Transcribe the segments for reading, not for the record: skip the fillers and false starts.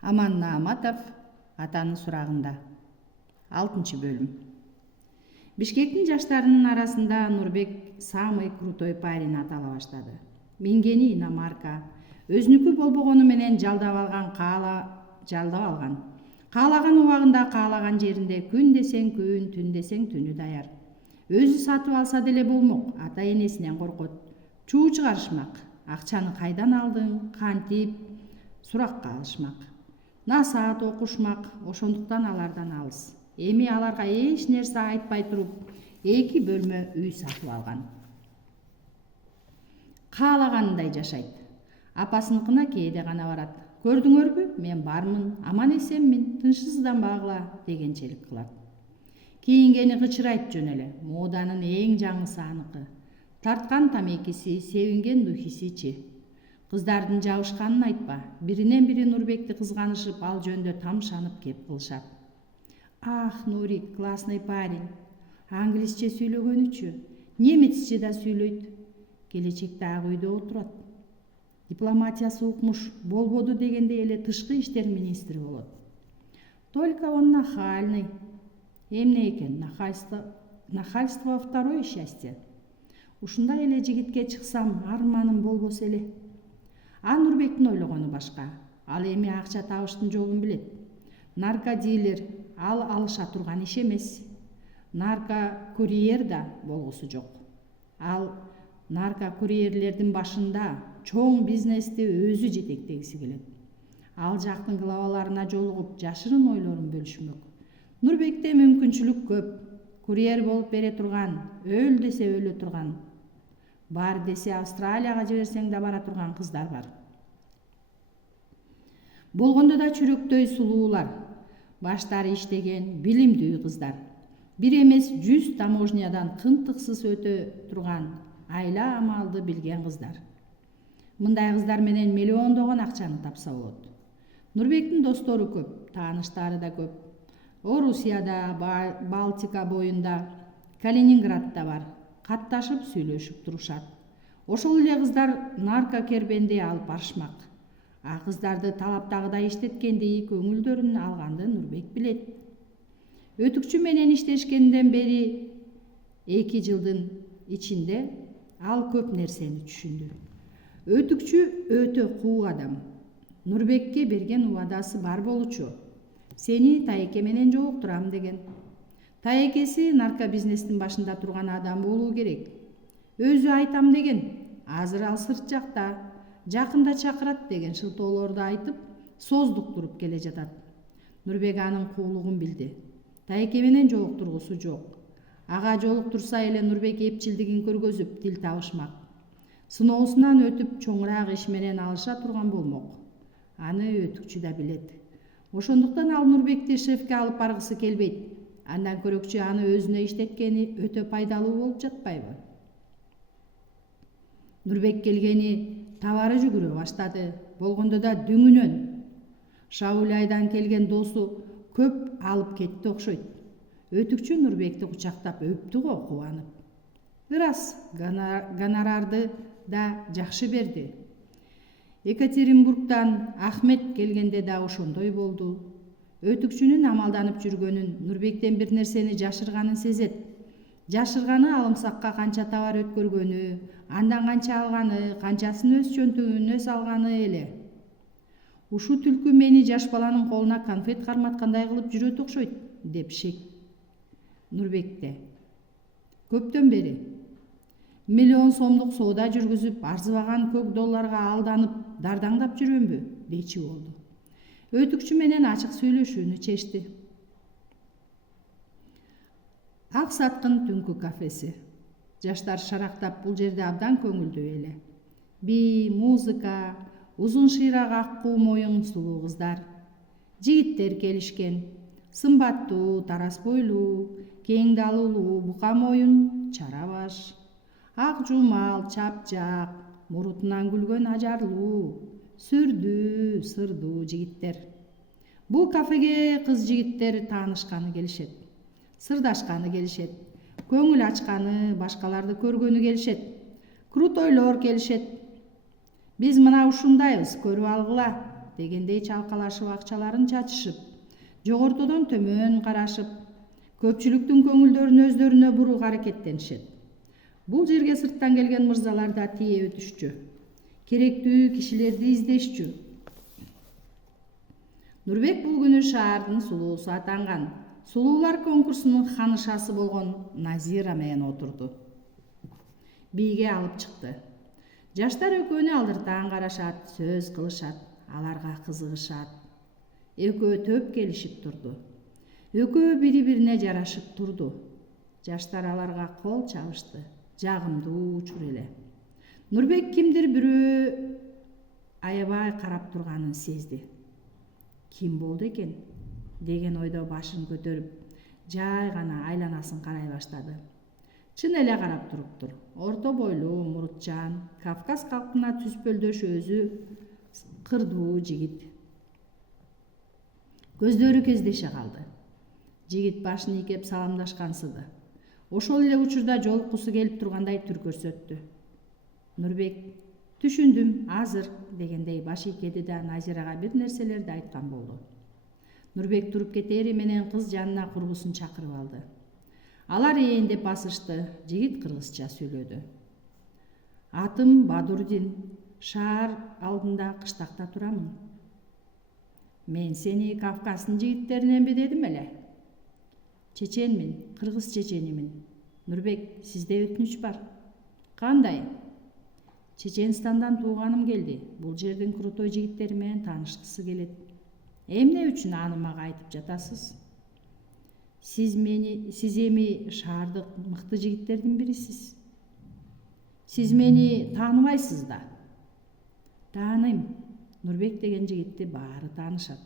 Аман Нааматов атанын сурагында. 6-бөлүм. Бишкектин жаштарынын арасында Нурбек самый крутой парень атала баштады. Мингени иномарка, өзүнүкү болбогону менен жалдап алган. Каалаган убагында, каалаган жеринде күн десең күн, түн десең түнү даяр. Өзү сатып алса деле болмок, ата энесинен коркот. Чуу чыгарышмак. Акчаны кайдан алдың, кантип суракка алышмак. Насаат окушмак, ошондуктан алардан алыс. Эми аларга эч нерсе айтпай туруп, 2 бөлмө үй сатып алган. Каалагандай жашайт. Апасыныкына кээде гана барат. Көрдүңөрбү, мен бармын, аман эсенмин, тынчсызданбагыла дегенчелик кылат. Кийингени кычырайт жөн эле. Моданын эң жаңысы аныкы. Тарткан тамекиси, себинген духисичи. Кыздардын жабышканын айтпа. Биринен бири Нурбекти кызганышып, ал жөндө тамшанып кеп кылышат. Ах, Нурик, классный парень. Англисче сүйлөгөнүчү, немецче да сүйлөйт. Келечекте ак үйдө отурат. Дипломатиясы укмуш, болбоду дегенде эле тышкы иштер министри болот. Только он нахальный. Эмне экен, нахальство второе счастье. Ушундай эле жигитке чыксам, арманым болбосо эле. А Нурбектин ойлогону башка. Ал эми акча табыштын жолун билет. Наркодилер, ал алыша турган иш эмес. Наркокурьер да болгусу жок. Ал наркокурьерлердин башында чоң бизнести өзү жетектегиси келет. Ал жактын главаларына жолугуп, жашырын ойлорун бөлүшмөк. Нурбекте мүмкүнчүлүк көп. Курьер болуп бере турган, өл десе өлө турган. Бар десе Австралияга жиберсең да бара турган кыздар бар. Болгондо да чүрөктөй сулуулар, баштары иштеген, билимдүү кыздар. Бир эмес 100 таможнядан кынтыксыз өтө турган, айла амалды билген кыздар. Мындай кыздар менен миллиондогон акчаны тапса болот. Нурбектин достору көп, тааныштары да көп. Орусияда, Балтика боюнда, Калининградда бар. Катташып сүйлөшүп турушат. Ошол эле кыздар наркокербенди алып барышмак. А кыздарды талаптагыдай иштеткенди, көңүлдөрүн алганды Нурбек билет. Өтүкчү менен иштешкенден бери 2 жылдын ичинде ал көп нерсени түшүндү. Өтүкчү өтө куу адам. Нурбекке берген убадасы бар болчу. Сени Таеке менен жолуктурам деген. Таекеси наркобизнестин башында турган адам болуу керек. Өзү айтам деген. Азыр ал сырт жакта, жакында чакырат деген шылтоолорду айтып, создуктуруп келе жатат. Нурбек анын куулугун билди. Таеке менен жолуктургусу жок. Ага жолуктурса эле Нурбек эпчилдигин көргөзүп, тил табышмак. Сыноосунан өтүп, чоңураак иш менен алыша турган болмок. Аны өтүкчү да билет. Ошондуктан ал Нурбекти шефке алып баргысы келбейт. Андан көрөкчү аны өзүнө иштеткени өтө пайдалуу болуп жатпайбы? Нурбек келгени табары жүгүрө баштады. Болгондо да дүңүнөн. Шауляйдан келген досу көп алып кетти окшойт. Өтүкчү Нурбекти кучактап өптү го кубанып. Ырас гонорарды да жакшы берди. Екатеринбургдан Ахмет келгенде да ошондой болду. Өтүкчүнүн амалданып жүргөнүн, Нурбектен бир нерсени жашырганын сезет. Жашырганы алымсакка канча товар өткөргөнү, андан канча алганы, канчасын өз чөнтөгүнө салганы эле. Ушу түлкү мени жаш баланын колуна конфет карматкандай кылып жүрөт окшойт, деп шек Нурбекте. Көптөн бери миллион сомдук соода жүргүзүп, арзыбаган көк долларга алданып, дардаңдап жүрөмбү, дейчи болду. Өтүкчү менен ачык сүйлөшүүнү чечти. Ак саткын түнкү кафеси. Жаштар шарактап, бул жерде абдан көңүлдүү эле. Би, музыка, узун шыйрак ак куу моюн сулуу кыздар. Жигиттер келишкен. Сымбаттуу, тарас бойлуу, кең далуулуу, бука моюн, чара баш. Ак жумал, чапжак, мурутунан күлгөн ажарлуу, сүрдүү, сырдуу жигиттер. Бул кафеге кыз жигиттер таанышканы келишет. Сырдашканы келишет. Көңүл ачканы, башкаларды көргөнү келишет. Крутойлор келишет. Биз мына ушундайбыз, көрүп алгыла, дегендей чалкалашып акчаларын чачышып, жогортодон төмөн карашып, көпчүлүктүн көңүлдөрүн өздөрүнө бурууга аракеттенишет. Бул жерге сырттан келген мырзалар да тие өтүшчү. Керектүү кишилерди издешчү. Нурбек бул күнү шаардын сулуусу атанган, сулуулар конкурсунун ханышасы болгон Назира менен отурду. Бийге алып чыкты. Жаштар экөөнү алдыртаан карашат, сөз кылышат, аларга кызыгышат. Экөө төп келишип турду. Экөө бири-бирине жарашып турду. Жаштар аларга кол чабышты. Жагымдуу учур эле. Нурбек кимдир бирөө аябай карап турганын сезди. Ким болду экен деген ойдо башын көтөрүп, жай гана айланасын карай баштады. Чын эле карап туруптур. Орто бойлуу, мурутчан, Кавказ калкына түспөлдөш өзү кырдуу жигит. Көздөрү кездеше калды. Жигит башын ийкеп саламдашкансыды. Ошол эле учурда жолуккусу келип тургандай түр көрсөттү. Нурбек түшүндүм, азыр дегендей баш ийкеди да Назирага бир нерселерди айткан болду. Нурбек туруп кетери менен кыз жанына курбусун чакырып алды. Алар эендеп басышты. Жигит кыргызча сүйлөдү. Атым Бадурдин, шаар алдында кыштакта турамын. Мен сени Кавказдын жигиттериненби дедим эле. Чеченмин, кыргыз чеченимин. Нурбек, сизде өтүнүч бар. Кандай? Чеченстандан тууганым келди. Бул жердин крутой жигиттери менен таанышкысы келет. Эмне үчүн аны мага айтып жатасыз? Сиз эми шаардык мыкты жигиттердин бирисиз. Сиз мени тааныбайсыз да. Тааныйм. Нурбек деген жигитти баары таанышат.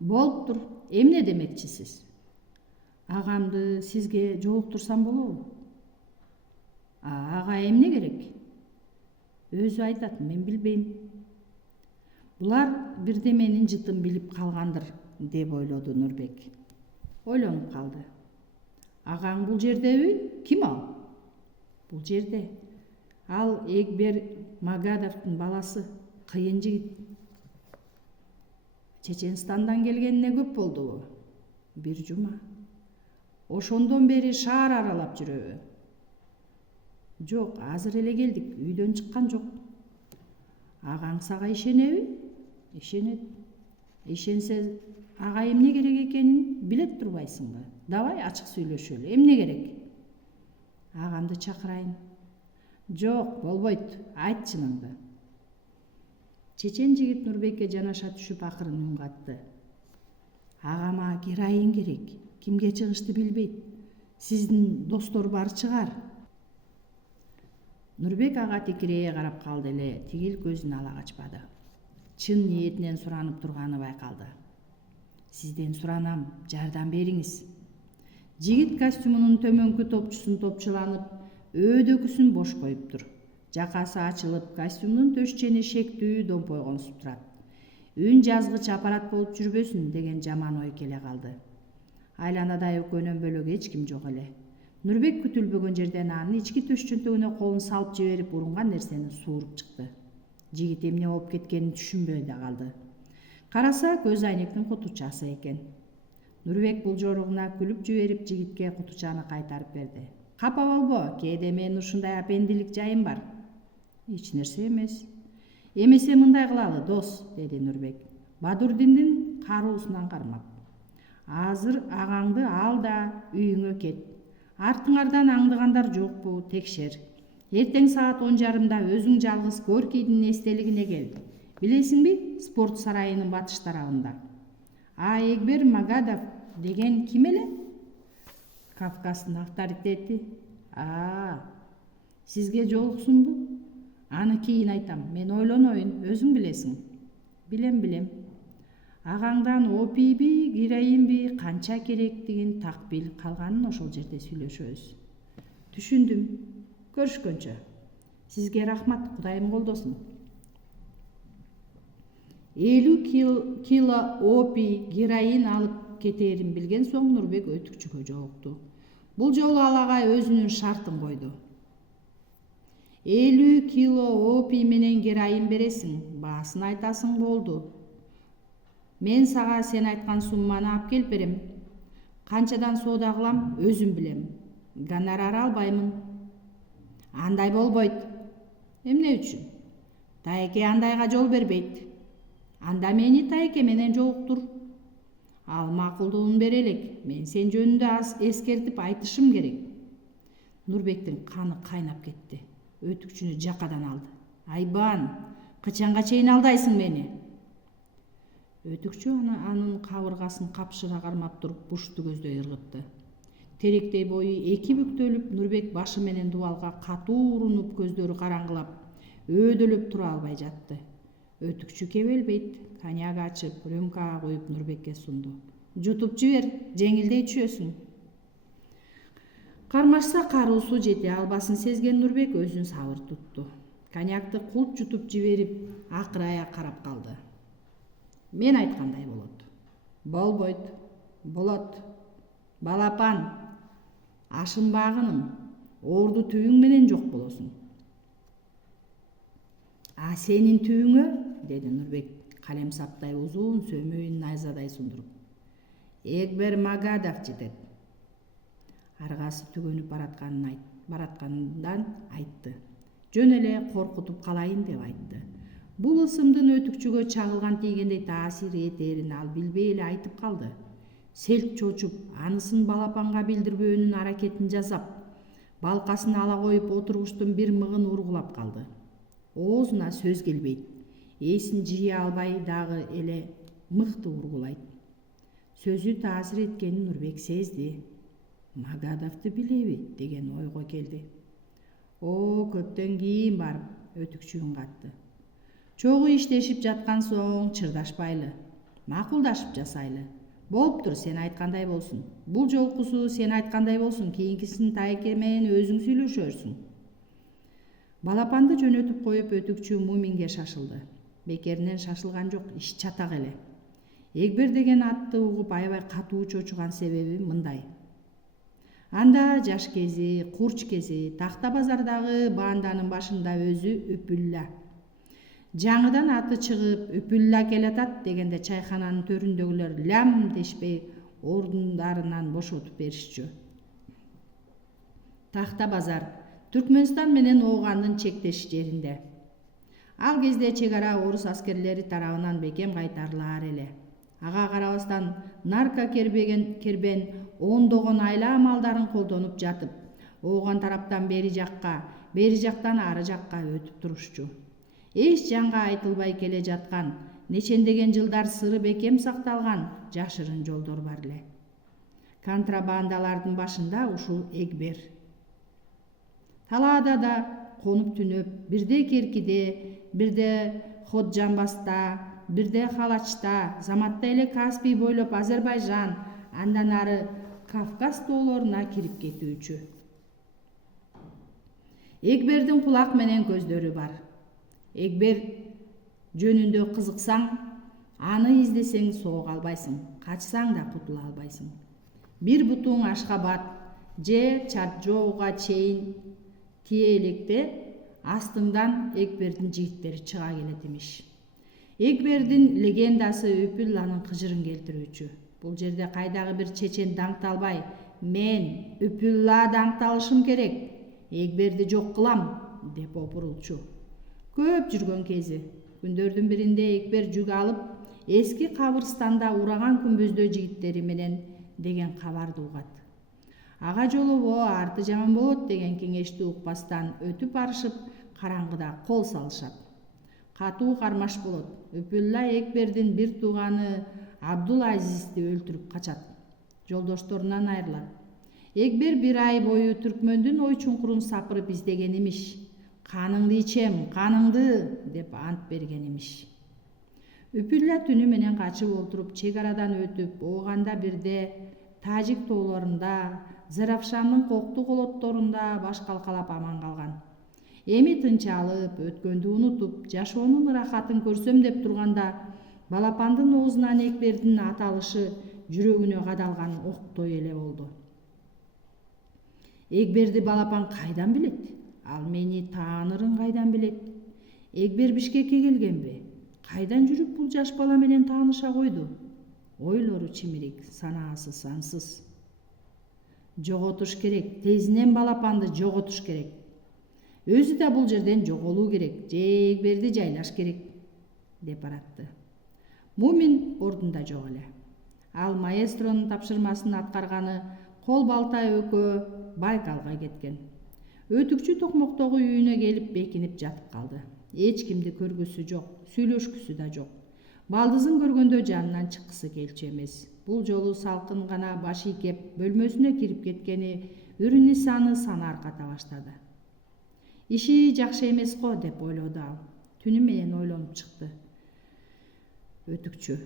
Болуптур. Эмне демекчисиз? Агамды сизге жолуктурсам болобу? Ага эмне керек? Өзү айтат, мен билбейм. Булар бирде менин жытым билип калгандыр, деп ойлоду Нурбек. Ойлонуп калды. Агаң бул жердеби? Ким ал? Бул жерде. Ал Эгбер Магадовдун баласы, кыйын жигит. Чеченстандан келгенине көп болдубу? Бир жума. Ошондон бери шаар аралап жүрөбү? Жок, азыр эле келдик, үйдөн чыккан жок. Агаң сага ишенеби? Ишенет. Ишенсе, ага эмне керек экенин билет турбайсыңбы? Давай ачык сүйлөшөлү. Эмне керек? Агамды чакырайын. Жок, болбойт. Айт чыныңды. Чечен жигит Нурбекке жанаша түшүп акырын үн катты. Агама героин керек. Кимге чыгышты билбейт. Сиздин достор бар чыгар. Нурбек ага тикирее карап калды эле, тигил көзүн ала качпады. Чын ниетинен суранып турганы байкалды. Сизден суранам, жардам бериңиз. Жигит костюмунун төмөнкү топчусун топчуланып, өөдөкүсүн бош коюптур. Жакасы ачылып, костюмдун төшчени шектүү домпой конусуп турат. Үн жазгыч аппарат болуп жүрбөсүн деген жаман ой келе калды. Айланада экөөнөн бөлөк эч ким жок эле. Нурбек күтүлбөгөн жерден анын ички төш чөнтөгүнө колун салып жиберип, урунган нерсени сууруп чыкты. Жигит эмне болуп кеткенин түшүнбөй да калды. Караса, көз айнектин кутучасы экен. Нурбек бул жоругуна күлүп жиберип, жигитке кутучаны кайтарып берди. Капа болбо, кээде менин ушундай апендилик жайым бар. Эч нерсе эмес. Эмесе мындай кылалы, дос, деди Нурбек. Бадурдиндин каруусунан кармап. Азыр агаңды ал да үйүңө кет. Артыңардан аңдыгандар жокпу, текшер. Эртең саат 10:30 өзүң жалгыз Горкийдин эстелигине кел. Билесиңби, спорт сарайынын батыш тарабында. Эгбер Магадов деген ким эле? Кавказдын авторитети. Сизге жолуксунбу? Аны кийин айтам, мен ойлоноюн, өзүң билесиң. Билем. Агаңдан опийби, героинби, канча керектигин так бил, калганын ошол жерде сүйлөшөбүз. Түшүндүм. Көрүшкөнчө. Сизге рахмат, Кудайым колдосун. 50 кило опий, героин алып кетерин билген соң Нурбек өтүкчүгө жолукту. Бул жолу ал ага өзүнүн шартын койду. 50 кило опий менен героин бересиң, баасын айтасың болду. Мен сага сен айткан сумманы алып келип берем. Канчадан соода кылам, өзүм билем. Гонорар албаймын. Андай болбойт. Эмне үчүн? Тайке андайга жол бербейт. Анда мени Тайке менен жолуктур. Ал макулдугун бере элек. Мен сен жөнүндө эскертип айтышым керек. Нурбектин каны кайнап кетти. Өтүкчүнү жакадан алды. Айбан, качанга чейин алдайсың мени? Өтүкчү анын кабыргасын капшыра кармап туруп бушту көздөй ыргытты. Теректей бою эки бүктөлүп, Нурбек башы менен дубалга катуу урунуп, көздөрү караңгылап, өөдөлөп тура албай жатты. Өтүкчү кебелбейт, коньяк ачып, рюмкага коюп Нурбекке сунду. Жутуп жибер, жеңилдей түшөсүң. Кармашса кароосу жете албасын сезген Нурбек өзүн сабыр тутту. Коньякты култ жутуп жиберип, акырая карап калды. Мен айткандай болот. Болбойт. Болот. Балапан, ашынбагының, орду түбүң менен жок болосуң. А сенин түбүңө, деди Нурбек калем саптай узун сөмөйүн найзадай сундуруп. Эгбер Магадов жетет. Аргасы түгөнүп бараткандан айтты. Жөн эле коркутуп калайын деп айтты. Бул ысымдын Өтүкчүгө чагылган тийгендей таасир этерин ал билбей эле айтып калды. Селт чочуп, анысын балапанга билдирбөөнүн аракетин жасап, балкасын ала коюп отургучтун бир мыгын ургулап калды. Оозуна сөз келбейт. Эсин жыя албай дагы эле мыкты ургулайт. Сөзү таасир эткенин Нурбек сезди. Магадовду билеби деген ойго келди. О, көптөн кийин барып Өтүкчү үн катты. Чогуу иштешип жаткан соң чырдашпайлы, макулдашып жасайлы. Болуптур, сен айткандай болсун. Бул жолкусу сен айткандай болсун, кийинкисин Тайке менен өзүң сүйлөшөрсүң. Балапанды жөнөтүп коюп Өтүкчү Муминге шашылды. Бекеринен шашылган жок, иш чатак эле. Эгбер деген атты угуп аябай катуу чочуган себеби мындай. Анда жаш кези, курч кези, Такта базардагы баанданын башында өзү Үпүлла. Жаңыдан аты чыгып, Үпүлла келатат дегенде чайхананын төрүндөгүлөр лям дешпей ордундарынан бошотуп беришчү. Такта базар Түркмөнстан менен Оогандын чектеш жеринде. Ал кезде чек ара орус аскерлери тарабынан бекем кайтарылаар эле. Ага карабастан нарко кербен ондогон айла малдарын колдонуп жатып, Ооган тараптан бери жактан ары жакка өтүп турушчу. Эч жанга айтылбай келе жаткан, нечендеген жылдар сыры бекем сакталган жашырын жолдор бар эле. Контрабандалардын башында ушул Эгбер. Талаада да конуп түнөп, бирде Керкиде, бирде Ходжамбаста, бирде Халачта, заматта эле Каспий бойлоп Азербайжан, андан ары Кавказ тоолоруна кирип кетүүчү. Эгбердин кулак менен көздөрү бар. Эгбер жөнүндө кызыксаң, аны издесең соога албайсың, качсаң да кутула албайсың. Бир бутуң Ашхабад же Чарджоуга чейин тие электе астыңдан Эгбердин жигиттери чыга келет имиш. Эгбердин легендасы Үпүлланын кыжырын келтирүүчү. Бул жерде кайдагы бир чечен даңкталбай, мен Үпүлла даңкталышым керек, Эгберди жок кылам деп опурулчу. Көп жүргөн кези. Күндөрдүн биринде Эгбер жүк алып, эски кабырстанда ураган күмбөздөй жигиттери менен деген кабарды угат. Ага жолобо арты жаман болот деген кеңешти укпастан өтүп барышып, караңгыда кол салышат. Катуу кармаш болот. Үпүлла Эгбердин бир тууганы Абдул-Азизди өлтүрүп качат. Жолдошторунан айрылат. Эгбер бир ай бою Түркмөндүн ой чуңкурун сапырып издеген имиш. Каныңды ичем, каныңды деп ант берген имиш. Үпүлла түнү менен качып олтуруп, чек арадан өтүп, Ооганда бирде, Тажик тоолорунда, Заравшандын кокту колотторунда баш калкалап аман калган. Эми тынчалып, өткөндү унутуп, жашоонун ырахатын көрсөм деп турганда, балапандын оозунан Эгбердин аталышы жүрөгүнө кадалган октой эле болду. Эгберди балапан кайдан билет? Ал мени таанырын кайдан билет? Эгбер Бишкекке келгенби? Кайдан жүрүп бул жаш бала менен тааныша койду? Ойлору чимирик, санаасы сансыз. Жоготуш керек, тезинен балапанды жоготуш керек. Өзү да бул жерден жоголуу керек, же Эгберди жайлаш керек, деп баратты. Мумин ордунда жок эле. Ал маэстронун тапшырмасын аткарганы кол балта экөө Байкалга кеткен. Өтүкчү токмоктогу үйүнө келип бекинип жатып калды. Эч кимди көргүсү жок, сүйлөшкүсү да жок. Балдызын көргөндө жанынан чыккысы келчү эмес. Бул жолу салкын гана баш ийкеп бөлмөсүнө кирип кеткени Үрүнисаны санаарката баштады. Иши жакшы эмес го деп ойлоду ал. Түнү менен ойлонуп чыкты. Өтүкчү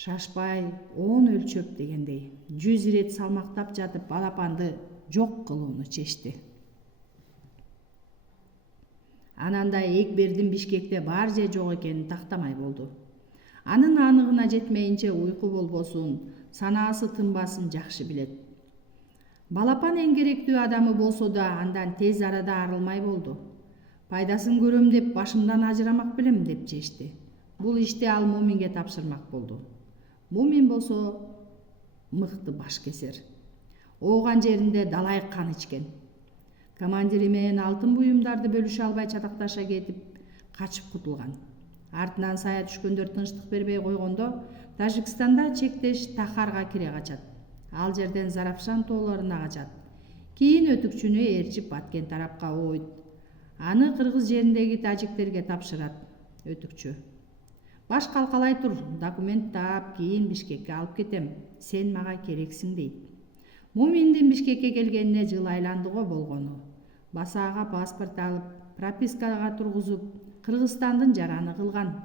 шашпай 10 өлчөп дегендей 100 ирет салмактап жатып балапанды жок кылууну чечти. Анан да Эгбердин Бишкекте бар же жок экенин тактамай болду. Анын аныгына жетмейинче уйку болбосун, санаасы тынбасын жакшы билет. Балапан эң керектүү адамы болсо да андан тез арада арылмай болду. Пайдасын көрөм деп башымдан ажырамак белем деп чечти. Бул ишти ал Муминге тапшырмак болду. Мумин болсо мыкты баш кесер. Ооган жеринде далай кан ичкен. Командири менен алтын буюмдарды бөлүшө албай чатакташа кетип, качып кутулган. Артынан сая түшкөндөр тынчтык бербей койгондо, Тажикстанда чектеш Тахарга кире качат. Ал жерден Зарапшан тоолоруна качат. Кийин Өтүкчүнү ээрчип Баткен тарапка ойт. Аны Кыргыз жериндеги тажиктерге тапшырат. Өтүкчү: баш калкалай тур, документ таап, кийин Бишкекке алып кетем. Сен мага керексиң дейт. Муминдин Бишкекке келгенине жыл айланды го болгону. Басаага паспорт алып, пропискага тургузуп, Кыргызстандын жараны кылган.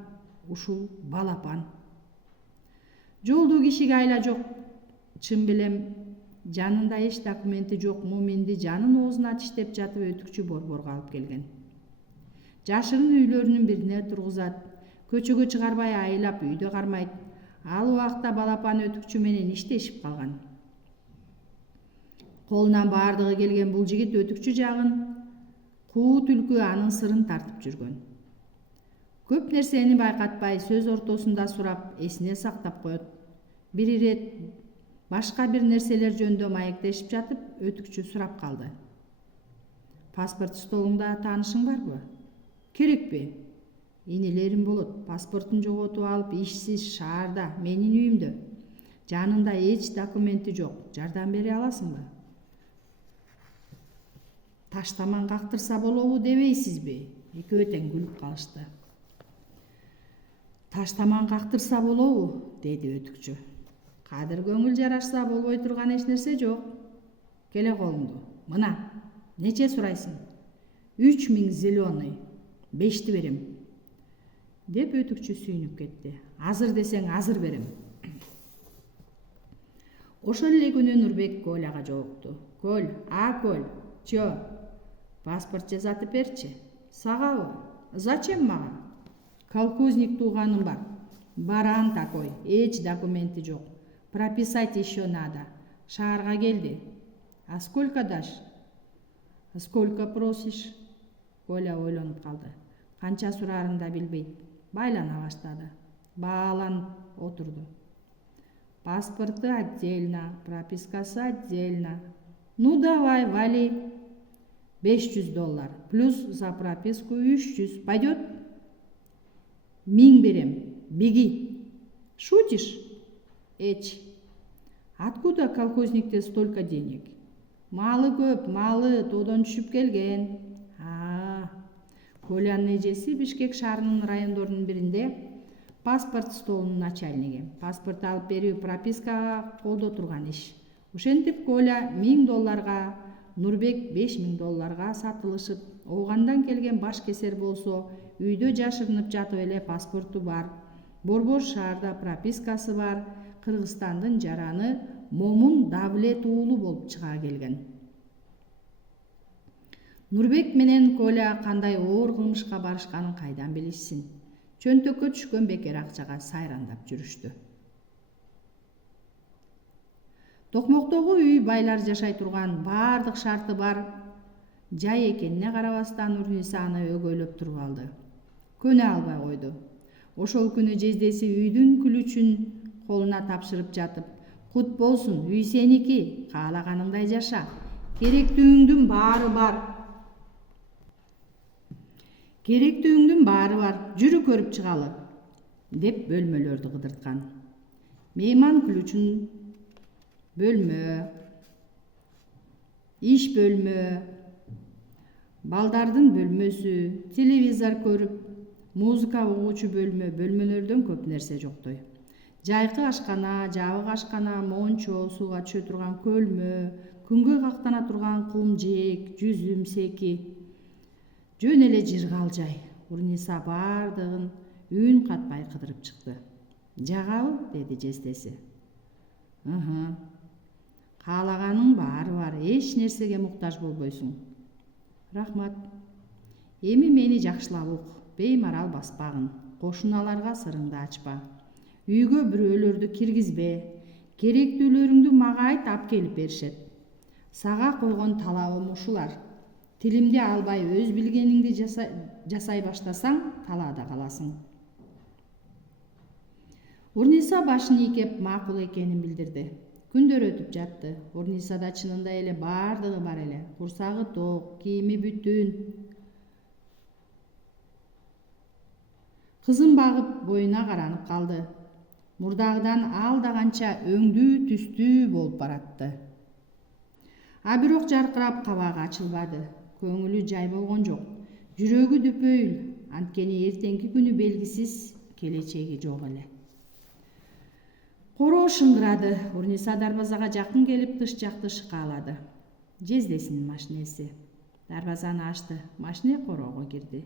Ушул балапан. Жолдуу кишиге айла жок. Чын билем, жанында эч документи жок Муминди жанын оозуна тиштеп жатып Өтүкчү борборго алып келген. Жашырын үйлөрүнүн бирине тургузат. Көчөгө чыгарбай айлап үйдө кармайт. Ал убакта балапан Өтүкчү менен иштешип калган. Колунан баардыгы келген бул жигит Өтүкчү жагын куу түлкү анын сырын тартып жүргөн. Көп нерсени байкатпай, сөз ортосунда сурап, эсине сактап коет. Бир ирет башка бир нерселер жөнүндө маектешип жатып, Өтүкчү сурап калды. Паспорт столуңда таанышың барбы? Керекпи? Инелерим болот. Паспортун жоготуп алып, ишсиз шаарда, менин үйүмдө. Жанында эч документи жок. Жардам бере аласыңбы? Таштаман кактырса болобу дебейсизби? Экөө тең күлүп калышты. Таштаман кактырса болобу, деди Өтүкчү. Кадыр көңүл жарашса болбой турган эч нерсе жок. Келе колуңду. Мына, нече сурайсың? 3000 зеленый. 5ти берем. Деп Өтүкчү сүйүнүп кетти. Азыр десең азыр берем. Ошол эле күнү Нурбек Коляга жолукту. Коль, Коль, чё? Паспорт жасатып берчи. Сагабы? Зачем мага? Колхозник тууганым бар. Баран такой, эч документи жок. Прописать еще надо. Шаарга келди. А сколько дашь? Сколько просишь? Коля ойлонуп калды. Канча сураарын да билбейт. Байлана баштады. Бааланып отурду. Паспорты отдельно, пропискасы отдельно. Ну давай, вали. $500. Плюс за прописку 300. Пойдет? 1000 берем. Беги. Шутишь? Эч. Откуда колхозникте столько денег? Малы көп, малы тоодон түшүп келген. Колянын эжеси Бишкек шаарынын райондорунун биринде паспорт столунун начальниги. Паспорт алып берүү пропискага колдо турган иш. Ошентип Коля $1000, Нурбек $5000 сатылышып, оугандан келген баш кесер болсо, үйдө жашырынып жатып эле паспорту бар. Борбор шаарда пропискасы бар. Кыргызстандын жараны Момун Давлет уулу болуп чыга келген. Нурбек менен Коля кандай оор кылмышка барышканын кайдан билишсин? Чөнтөккө түшкөн бекер акчага сайрандап жүрүштү. Токмоктогу үй байлар жашай турган, баардык шарты бар Жай экенине карабастан Урниса аны өгөйлөп туруп алды. Көнө албай койду. Ошол күнү жездеси үйдүн күлүчүн колуна тапшырып жатып, кут болсун, үй сеники, каалаганыңдай жаша. Керектүүңдүн баары бар, жүрү көрүп чыгалы, деп бөлмөлөрдү кыдырткан. Мейман күлүчүн бөлмө, иш бөлмө, балдардын бөлмөсү, телевизор көрүп, музыка угуучу бөлмөлөрдөн көп нерсе жоктой. Жайкы ашкана, жабык ашкана, мончо, сууга түшө турган көлмө, күнгө кактана турган кум жээк, жүзүм секи. Жөн эле жыргал жай. Урниса бардыгын үн катпай кыдырып чыкты. Жагабы, деди жездеси. Каалаганың баары бар, эч нерсеге муктаж болбойсуң. Рахмат. Эми мени жакшылап ук, беймарал баспагын, кошуналарга сырыңды ачпа. Үйгө бирөөлөрдү киргизбе, керектүүлөрүңдү мага айт, ап келип беришет. Сага койгон талабым ушулар. Тилимди албай өз билгениңди жасай баштасаң, талаада каласың. Урниса башын ийкеп макул экенин билдирди. Күндөр өтүп жатты. Урнисада чынында эле бардыгы бар эле. Курсагы ток, кийими бүтүн. Кызын багып боюна каранып калды. Мурдагыдан ал да канча өңдүү түстүү болуп баратты. А бирок жаркырап кабагы ачылбады. Көңүлү жай болгон жок. Жүрөгү дүпөйүл. Анткени эртеңки күнү белгисиз, келечеги жок эле. Короо шыңгырады. Урниса дарбазага жакын келип тыш жакты шыкаалады. Жездесинин машинеси. Дарбазаны ачты. Машине короого кирди.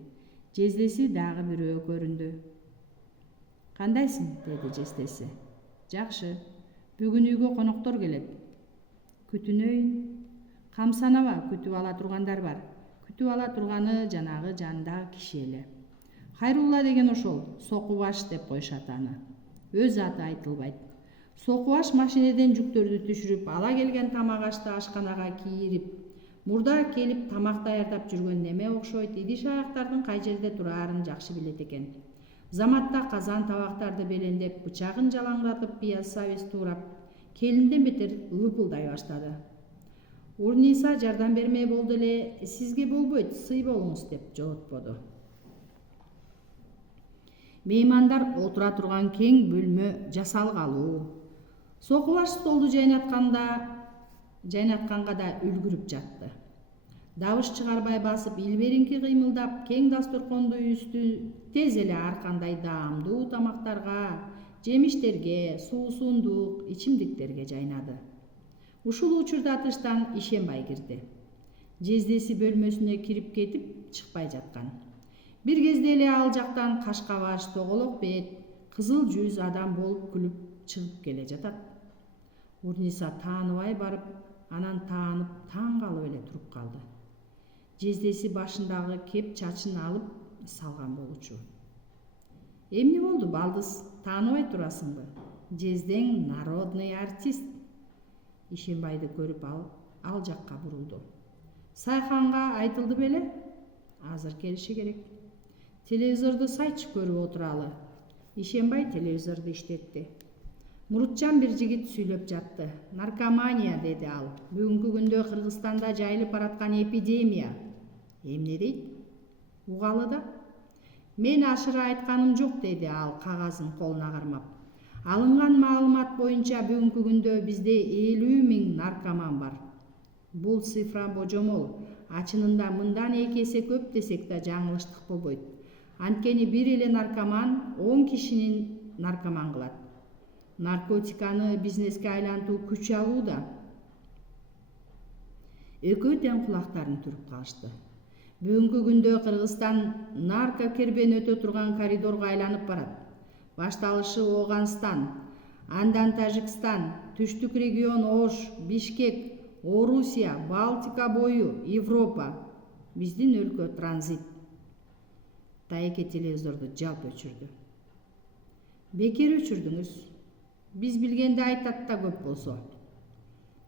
Жездеси дагы бирөө көрүндү. Кандайсың, деди жездеси. Жакшы. Бүгүн үйгө коноктор келет. Күтүнөйүн. Камсанаба, күтүп ала тургандар бар. Күтүп ала турганы жанагы жандагы киши эле. Хайрулла деген ошол, Сокубаш деп коюшат аны. Өз аты айтылбайт. Сокубаш машинеден жүктөрдү түшүрүп, ала келген тамак ашты ашканага кийирип, мурда келип тамак даярдап жүргөн неме окшойт, идиш аяктардын кай жерде турарын жакшы билет экен. Заматта казан табактарды белендеп, бычагын жалаңдатып, пияз сабиз туурап, келинден бетер лыпылдай баштады. Урниса жардам бермей болду эле, сизге болбойт, сый болуңуз деп жоготподу. Меймандар отура турган кең бөлмө жасалгалуу. Сокубаш столду жайнатканга да үлгүрүп жатты. Дабыш чыгарбай басып, илберинки кыймылдап, кең дасторконду үстү тез эле ар кандай даамдуу тамактарга, жемиштерге, суусундук, ичимдиктерге жайнады. Ушул учурда тыштан Ишембай кирди. Жездеси бөлмөсүнө кирип кетип, чыкпай жаткан. Бир кезде эле ал жактан кашка баш, тоголок бет, кызыл жүз адам болуп күлүп чыгып келе жатат. Урниса тааныбай барып, анан таанып, таң калып эле туруп калды. Жездеси башындагы кеп чачын алып салган болчу. Эмне болду, балдыз, тааныбай турасыңбы? Жездең народный артист. Ишембайды көрүп ал жакка бурулду. Сайханга айтылды беле? Азыр келиши керек. Телевизорду сайчы көрүп отуралы. Ишембай телевизорду иштетти. Мурутчан бир жигит сүйлөп жатты. Наркомания, деди ал. Бүгүнкү күндө Кыргызстанда жайылып бараткан эпидемия. Эмне дейт? Угалы да. Мен ашыра айтканым жок, деди ал кагазын колуна кармап. Алынган маалымат боюнча бүгүнкү күндө бизде 50 000 наркоман бар. Бул цифра божомол. Ачынында мындан 2 эсе көп десек да жаңылыштык болбойт. Анткени бир эле наркоман 10 кишинин наркоман кылат. Наркотиканы бизнеске айлантуу күч алууда. Экөө тең кулактарын түрүп калышты. Бүгүнкү күндө Кыргызстан нарко кербен өтө турган коридорго айланып барат. Башталышы Оганстан, андан Тажикстан, түштүк регион Ош, Бишкек, Орусия, Балтика бою, Европа. Биздин өлкө транзит. Тайеке телевизорду жалп өчүрдү. Бекер өчүрдүңүз. Биз билгенди айтат да көп болсо.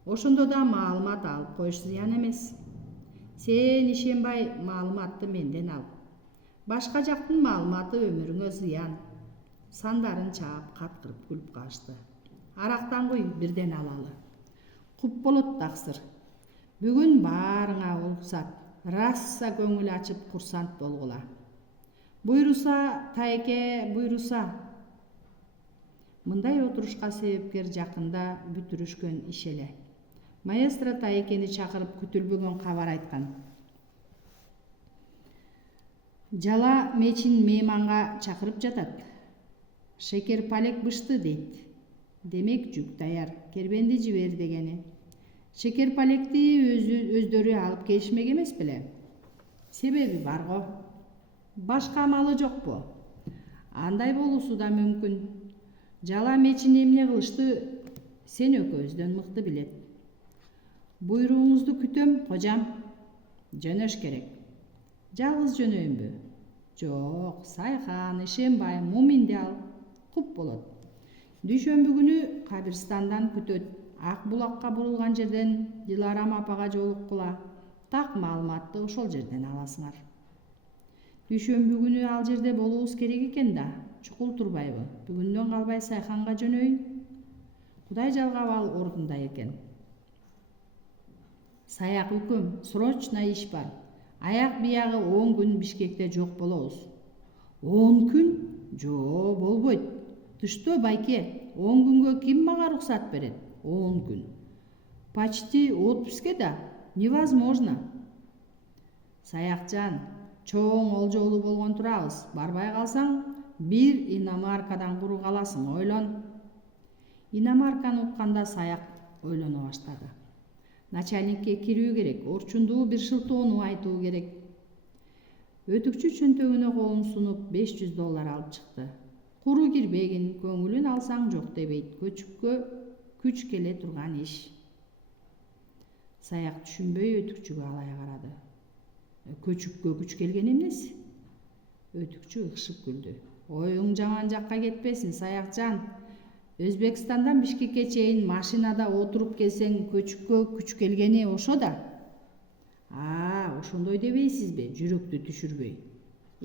Ошондо да маалымат алып коюш зыян эмес. Сен ишенбай маалыматты менден ал. Башка жактын маалыматы өмүрүңө зыян. Сандарын чаап каткырып күлүп калышты. Арактан куй, бирден алалы. Куп болот таксыр. Бүгүн баарыңа уруксат. Раса көңүл ачып курсант болгула. Буйруса, Тайке, буйруса. Мындай отурушка себепкер жакында бүтүрүшкөн иш эле. Маэстро Тайкени чакырып күтүлбөгөн кабар айткан. Жала мечин мейманга чакырып жатат. Шекерпалек бышты дейт. Демек жүк даяр, кербенди жибер дегени. Шекерпалекти өздөрү алып келишмек эмес беле? Себеби барго. Башка амалы жокпу? Андай болуусу да мүмкүн. Жала мечин эмне кылышты сен экөөбүздөн мыкты билет. Буйруğuңузду күтөм, кожам. Жөнөш керек. Жалгыз жөнөйүнбү? Жок, Сайхан, ишенбай, Муминди ал. Куп болот. Дүйшөмбү күнү кабирстандан күтөт. Ак булакка бурулган жерден Диларам апага жолуккула. Так маалыматты ошол жерден аласыңар. Дүйшөмбү күнү ал жерде болуубуз керек экен да. Чукул турбайбы? Бүгүндөн калбай Сайханга жөнөйүн. Кудай жалгап ал ордунда экен. Саяк үкөм, срочно иш бар. Аяк биягы 10 күн Бишкекте жок болобуз. 10 күн? Жоо, болбойт. Тышто байке, 10 күнгө ким мага уруксат берет? 10 күн. Почти отпуске да. Невозможно. Саякжан, чоң олжолу болгон турабыз. Барбай калсаң, бир иномаркадан куру каласың, ойлон. Иномарканы укканда Саяк ойлоно баштады. Начальникке кирүү керек, орчундуу бир шылтоону айтуу керек. Өтүкчү чөнтөгүнө колун сунуп $500 алып чыкты. Куру кирбегин, көңүлүн алсаң жок дебейт. Көчүккө күч келе турган иш. Саяк түшүнбөй өтүкчүгө алай карады. Көчүккө күч келген эмнеси? Өтүкчү ыкшып күлдү. Оюң жаман жакка кетпесин, Саякжан. Өзбекстандан Бишкекке чейин машинада отуруп келсең, көчүккө күч келгени ошо да. Ошондой дебейсизби, жүрөктү түшүрбөй.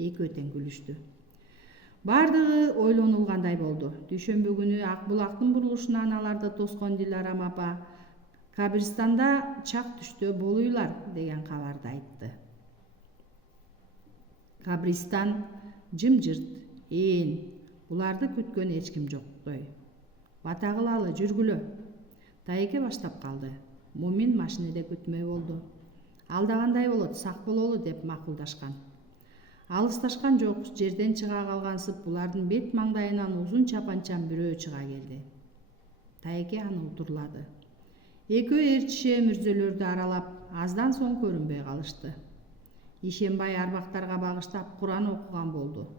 Экөө тең күлүштү. Бардыгы ойлонулгандай болду. Дүйшөмбү күнү Ак булактын бурулушунан аларды тоскон Диларам апа кабирстанда чак түштө болуйлар деген кабарды айтты. Кабристан жымжырт, буларды күткөн эч ким жоктой. Бата кылалы, жүргүлө. Тайке баштап калды. Мумин машинеде күтмөй болду. Алдагандай болот, сак бололу деп макулдашкан. Алысташкан жок, жерден чыга калгансып, булардын бет маңдайынан узун чапанчан бирөө чыга келди. Тайке аны утурлады. Экөө ээрчише мүрзөлөрдү аралап, аздан соң көрүнбөй калышты. Ишенбай арбактарга багыштап Куран окуган болду.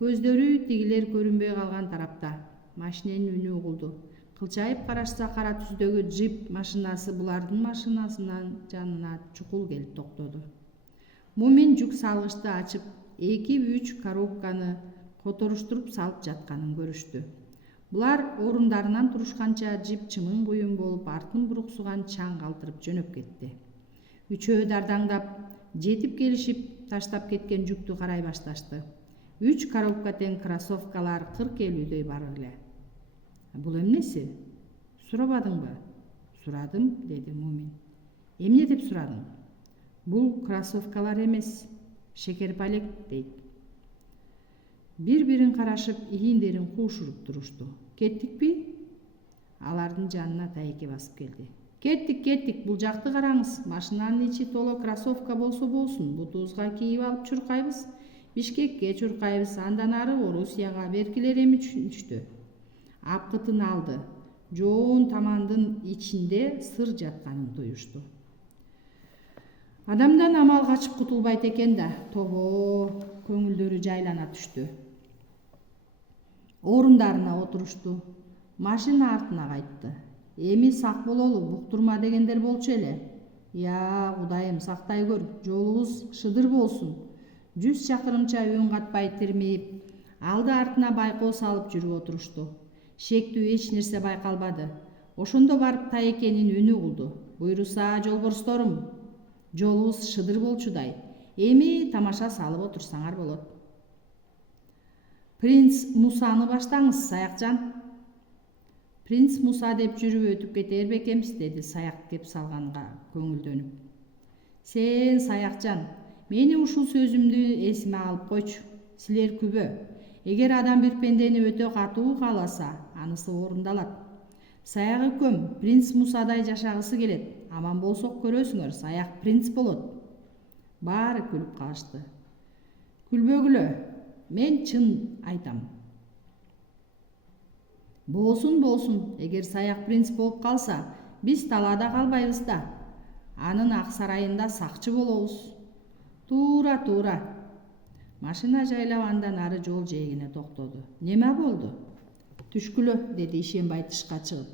Көздөрү тигилер көрүнбөй калган тарапта. Машиненин үнү угулду. Кылчайып карашса, кара түздөгү джип машинасы булардын машинасынын жанына чукул келип токтоду. Мумин жүк салгычты ачып, 2-3 коробканы которуштуруп салып жатканын көрүштү. Булар орундарынан турушканча джип чымын буюм болуп, артын буруксуган чаң калтырып жөнөп кетти. Үчөө дардаңдап, жетип келишип, таштап кеткен жүктү карай башташты. 3 коробка тең кроссовкалар 40-50 бар эле. Бул эмнеси? Сурабадыңбы? Сурадым, деди Мумин. Эмне деп сурадың? Бул кроссовкалар эмес, шекерпалек дейт. Бир-бирин карашып, ийиндерин куушуруп турушту. Кеттикпи? Алардын жанына Тайке басып келди. Кеттик, бул жакты караңыз. Машинанын ичи толо кроссовка болсо болсун. Бутубузга кийип алып чуркайбыз. Бишкекке чуркайбыз, андан ары Орусияга беркилер эми түшүнүштү. Апкытын алды. Жоон тамандын ичинде сыр жатканын туюшту. Адамдан амал качып кутулбайт экен да, тобо, көңүлдөрү жайлана түштү. Орундарына отурушту. Машина артына кайтты. Эми сак бололу, буктурма дегендер болчу эле. Я, Кудайым, сактай көр, жолубуз шыдыр болсун. 100 чакырымча үн катпай тирмейип, алды артына байкоо салып жүрүп отурушту. Шектүү эч нерсе байкалбады. Ошондо барып Тайкенин үнү угулду. Буйруса, жолборсторум. Жолубуз шыдыр болчудай. Эми тамаша салып отурсаңар болот. Принц Мусаны баштаңыз, Саякжан. Принц Муса деп жүрүп өтүп кетер бекемиз, деди Саяк кеп салганга көңүлдөнүп. Сен, Саякжан, мени ушул сөзүмдү эсиме алып койчу. Силер күбө. Эгер адам бир пендени өтө катуу кааласа, анысы орундалат. Саяк өкөм принц Мусадай жашагысы келет. Аман болсок көрөсүңөр, Саяк принц болот. Баары күлүп калышты. Күлбөгүлө, мен чын айтам. Болсун, эгер Саяк принц болуп калса, биз талаада калбайбыз да. Анын ак сарайында сакчы болобуз. Туура. Машина жайлап андан ары жол жээгине токтоду. Неме болду? Түшкүлө, деди Ишенбай тышка чыгып.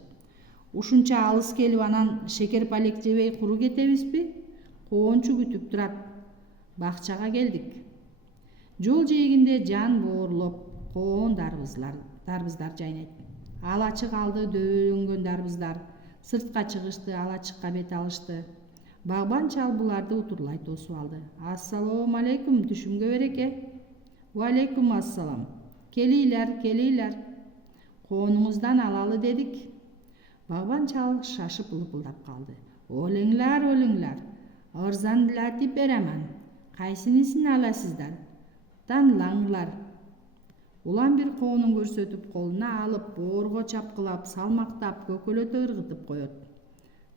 Ушунча алыс келип анан шекер палек жебей куру кетебизби? Коончу күтүп турат. Бакчага келдик. Жол жээгинде жан боорлоп коон дарбыздар жайнайт. Алачык алды дөөлөнгөн дарбыздар. Сыртка чыгышты, алачыкка бет алышты. Багбан чал буларды утурлай тосуп алды. Ассалому алейкум, түшүмгө береке. Уалейкум ассалам. Келийлер. Коонуңуздан алалы дедик. Багбан чал шашып лыпылдап калды. Олеңлар. Ырзандылатип беремин. Кайсынысын аласыздар? Танлаңлар. Улам бир коонун көрсөтүп колуна алып, боорго чапкылап, салмактап, көкөлөтө ыргытып коет.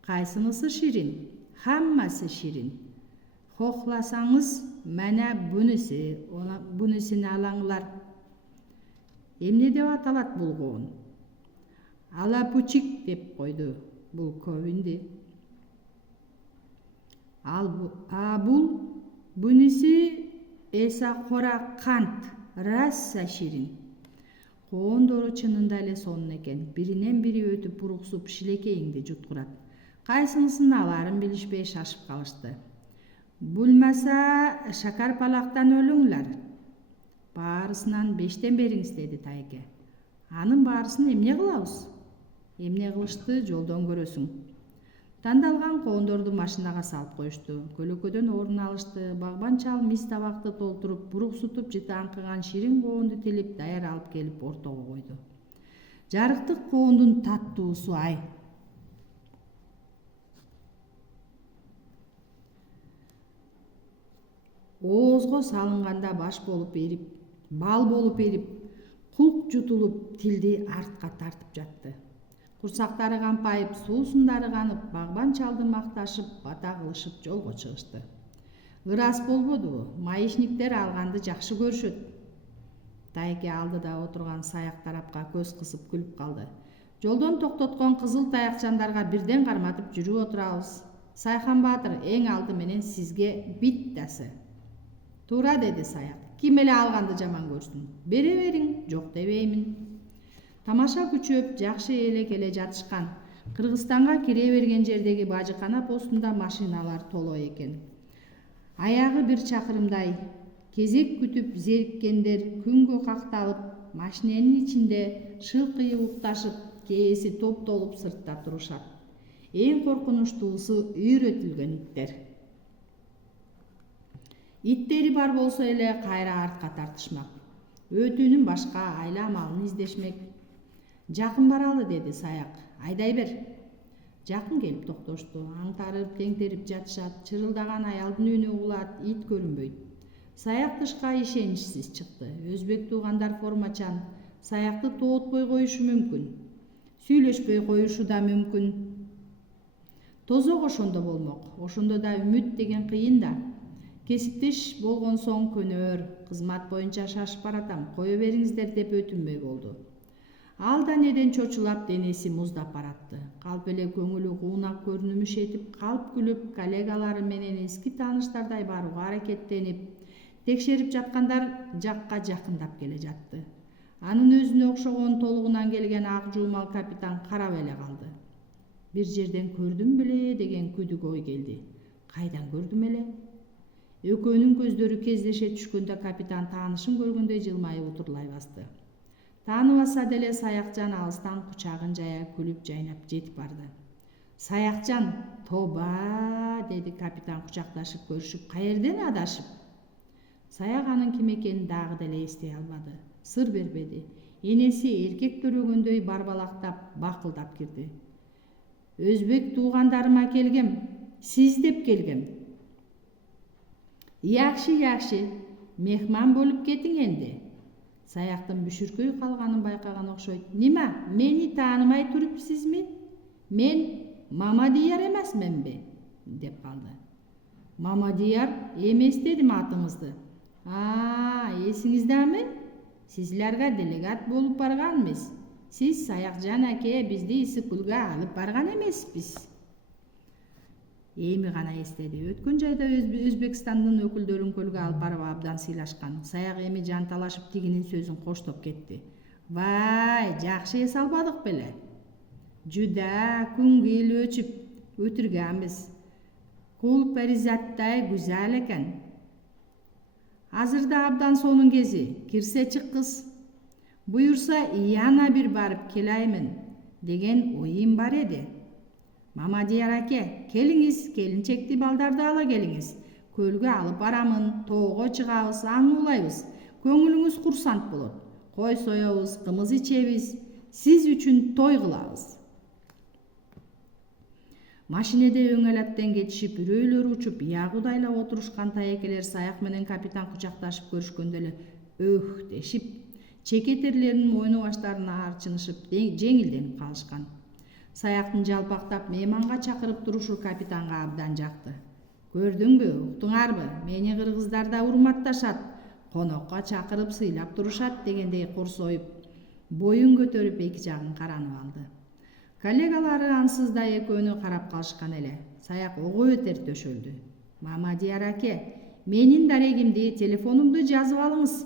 Кайсынысы ширин? Хаммасы ширин. Хокласаңыз, мана бунусун алаңлар. Эмне деп аталат бул коон? Алапучик деп койду бул көбүндү. Бунусы эса кора кант, раса ширин. Коондору чынында эле сонун экен. Биринен бири өтүп уруксуп шилекейиңди жуткурат. Кайсынысын аларын билишпей шашып калышты. Булмаса шакарпалактан өлүңлөр. Баарысынан 5тен бериңиз, деди Тайке. Анын баарысын эмне кылабыз? Эмне кылышты жолдон көрөсүң. Тандалган коондорду машинага салып коюшту. Көлөкөдөн орун алышты. Багбан чал мис табакты толтуруп, буруксутуп жытаңкыган ширин коонду тилип даяр алып келип ортого койду. Жарыктык коондун таттуусу ай. Оозго салынганда баш болуп эрип, бал болуп эрип, кулк жутулуп, тилди артка тартып жатты. Курсактары кампайып, суусундары канып, Багбан чалды макташып, бата кылышып жолго чыгышты. Ырас болбодубу? Маишниктер алганды жакшы көрүшөт. Тайке алдыда отурган Саяк тарапка көз кысып күлүп калды. Жолдон токтоткон кызыл таякчандарга бирден карматып жүрүп отурабыз. Сайхан Баатыр, эң алды менен сизге биттасы. Туура, деди Саяк. Ким эле алганды жаман көрсүн? Бере бериң, жок дебеймин. Тамаша күчөп, жакшы эле келе жатышкан. Кыргызстанга кире берген жердеги бажыкана постунда машиналар толо экен. Аягы бир чакырымдай. Кезек күтүп зериккендер күнгө какталып, машиненин ичинде шылкыйып укташып, кээси топтолуп сыртта турушат. Эң коркунучтуусу үйрөтүлгөн иттер. Иттери бар болсо эле кайра артка тартышмак. Өтүүнүн башка айла амалын издешмек. Жакын баралы, деди Саяк. Айдай бер. Жакын келип токтошту. Аңтарып, теңтерип жатышат. Чырылдаган аялдын үнү угулат, ит көрүнбөйт. Саяк тышка ишеничсиз чыкты. Өзбек туугандар формачан. Саякты тоотпой коюшу мүмкүн. Сүйлөшпөй коюшу да мүмкүн. Тозок ошондо болмок. Ошондо да үмүт деген кыйын да. Кесиптеш болгон соң көнөр. Кызмат боюнча шашып баратам. Кое бериңиздер деп өтүнбөй болду. Алда неден чочулап денеси муздап баратты. Калп эле көңүлү куунак көрүнүш этип, калп күлүп, коллегалары менен эски тааныштардай барууга аракеттенип, текшерип жаткандар жакка жакындап келе жатты. Анын өзүнө окшогон толугунан келген ак жуумал капитан карап эле калды. Бир жерден көрдүм беле деген күдүк ой келди. Кайдан көрдүм эле? Экөөнүн көздөрү кездеше түшкөндө капитан таанышын көргөндөй жылмайып утурлай басты. Тааныбаса деле Саякжан алыстан кучагын жая күлүп жайнап жетип барды. Саякжан, тоба, деди капитан кучакташып көрүшүп, каерден адашып? Саяк анын ким экенин дагы деле эстей албады. Сыр бербеди. Энеси эркек төрөгөндөй барбалактап, бакылдап кирди. Өзбек туугандарыма келгем, сиз деп келгем. Жакшы, мехман болуп кетиң энди. Саяктын бүшүркөй калганын байкаган окшойт. Нима, мени таанымай турупсизби? Мен Мамадияр эмесменби? Деп калды. Мамадияр эмес дедим атыңызды. Эсиңиздеби? Сизлерге делегат болуп барганбыз. Сиз Саякжан аке бизди Исыкулга алып барган эмеспиз. Эми гана эстеди. Өткөн жайда Өзбекстандын өкүлдөрүн көлгө алып барып абдан сыйлашкан. Саяк эми жанталашып тигинин сөзүн коштоп кетти. Вай, жакшы эс албадык беле. Жуда күнгүл өчүп өтүргөнбүз. Кул перизаттай güzel экен. Азырда абдан сонун кези, кирсе чыккыз. Буюрса яна бир барып келаймын деген оюм бар эди. Мамадияр аке, келиңиз, келинчекти балдарды ала келиңиз. Көлгө алып барамын, тоого чыгабыз, аң уулайбыз. Көңүлүңүз курсант болот. Кой соёбуз, кымыз ичебиз, сиз үчүн той кылабыз. Машинеде өңөл аттан кетишип, үрөйлөр учуп, ягудайлап отурушкан таекелер Саяк менен капитан кучакташып көрүшкөндө эле өх дешип, чекетерлеринин мойну баштарына арчынышып, жеңилденип калышкан. Саяктын жалпактап мейманга чакырып турушу капитанга абдан жакты. Көрдүңбү, уктуңарбы? Мени кыргыздарда урматташат, конокко чакырып сыйлап турушат дегендей корсоюп, боюн көтөрүп эки жагын каранып алды. Коллегалары ансыз да экөөнү карап калышкан эле. Саяк ого бетер төшөлдү. Мамадияр аке, менин дарегимди, телефонумду жазып алыңыз.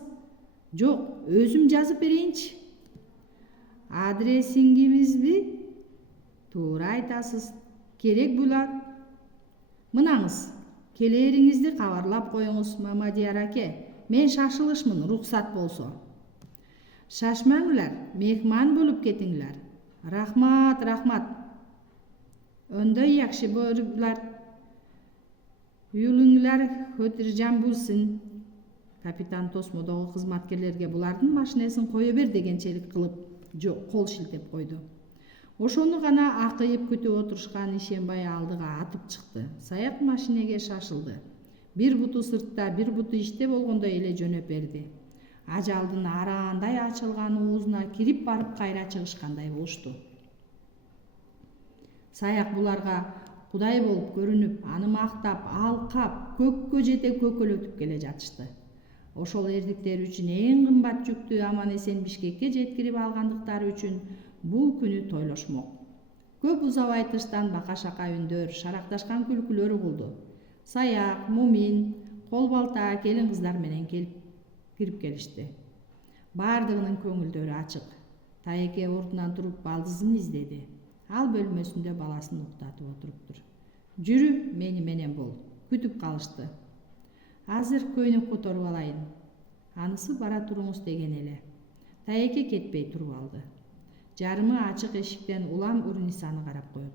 Жок, өзүм жазып берейинчи. Адресиңизби? Туура айтасыз. Керек булат. Мынаңыз, келериңизди кабарлап коюңуз, Мамадияр аке. Мен шашылышмын, руксат болсо. Шашмаңлар, мехман болуп кетиңлар. Рахмат. Önдөй жакшы болуңлар. Юлуңлар хөтүржан булсын. Капитан тосмодогу кызматкерлерге булардын машинесин кое бер дегенчелик кылып, кол шилтеп койду. Ошону гана акыйып күтүп отурушкан Ишембай алдыга атып чыкты. Саяк машинеге шашылды. Бир буту сыртта, бир буту ичте болгондой эле жөнөп берди. Ажалдын араандай ачылган оозуна кирип барып кайра чыгышкандай болушту. Саяк буларга кудай болуп көрүнүп, аны мактап, алкап, көккө жете көкөлөтүп келе жатышты. Ошол эрдиктер үчүн эң кымбат жүктү аман эсен Бишкекке жеткирип алгандыктары үчүн бул күнү тойлошмок. Көп узабай тыштан бака-шака үндөр, шаракташкан күлкүлөр угулду. Саяк, Мумин, кол балта келин кыздар менен кирип келишти. Бардыгынын көңүлдөрү ачык. Таеке ордунан туруп балдызын издеди. Ал бөлмөсүндө баласын уктатып отуруптур. Жүрү, мени менен бол. Күтүп калышты. Азыр көйнөк которуп алайын. Анысы бара туруңуз деген эле. Таеке кетпей туруп алды. Жарымы ачык эшиктен улам Урнисаны карап коет.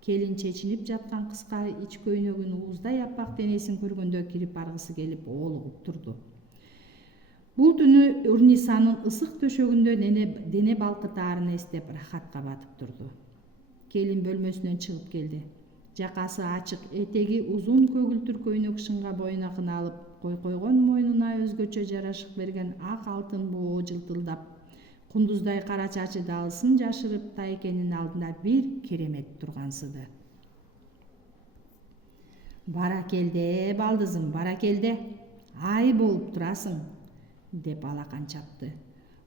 Келин чечинип жаткан кыска ич көйнөгүн ууздай аппак денесин көргөндө кирип баргысы келип оолугуп турду. Бул түнү Урнисанын ысык төшөгүндө дене балкытаарын эстеп рахатка батып турду. Келин бөлмөсүнөн чыгып келди. Жакасы ачык, этеги узун көгүлтүр көйнөк шыңга боюна кыналып, койгон мойнуна өзгөчө жарашык берген ак алтын боо жылтылдап, кундуздай кара чачы далысын жашырып, Таекенин алдында бир керемет тургансыды. Баракелде, балдызым, баракелде. Ай болуп турасың, деп алакан чапты.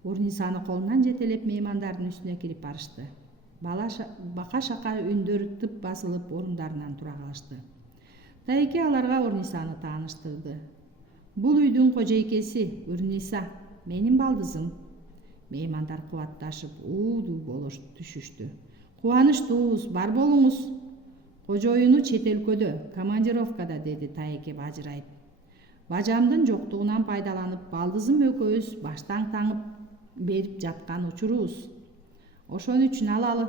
Урнисаны колунан жетелеп меймандардын үстүнө кирип барышты. Бака-шака үндөр тып басылып орундарынан тура калышты. Таеке аларга Урнисаны тааныштырды. Бул үйдүн кожойкеси Урниса, менин балдызым. Меймандар кубатташып, уу-дуу болуш түшүштү. Кубанычтуубуз, бар болуңуз. Кожоюну чет өлкөдө, командировкада, деди Таеке бажырайып. Бажамдын жоктугунан пайдаланып, балдызым экөөбүз баштан таңып берип жаткан учурубуз. Ошон үчүн алалы.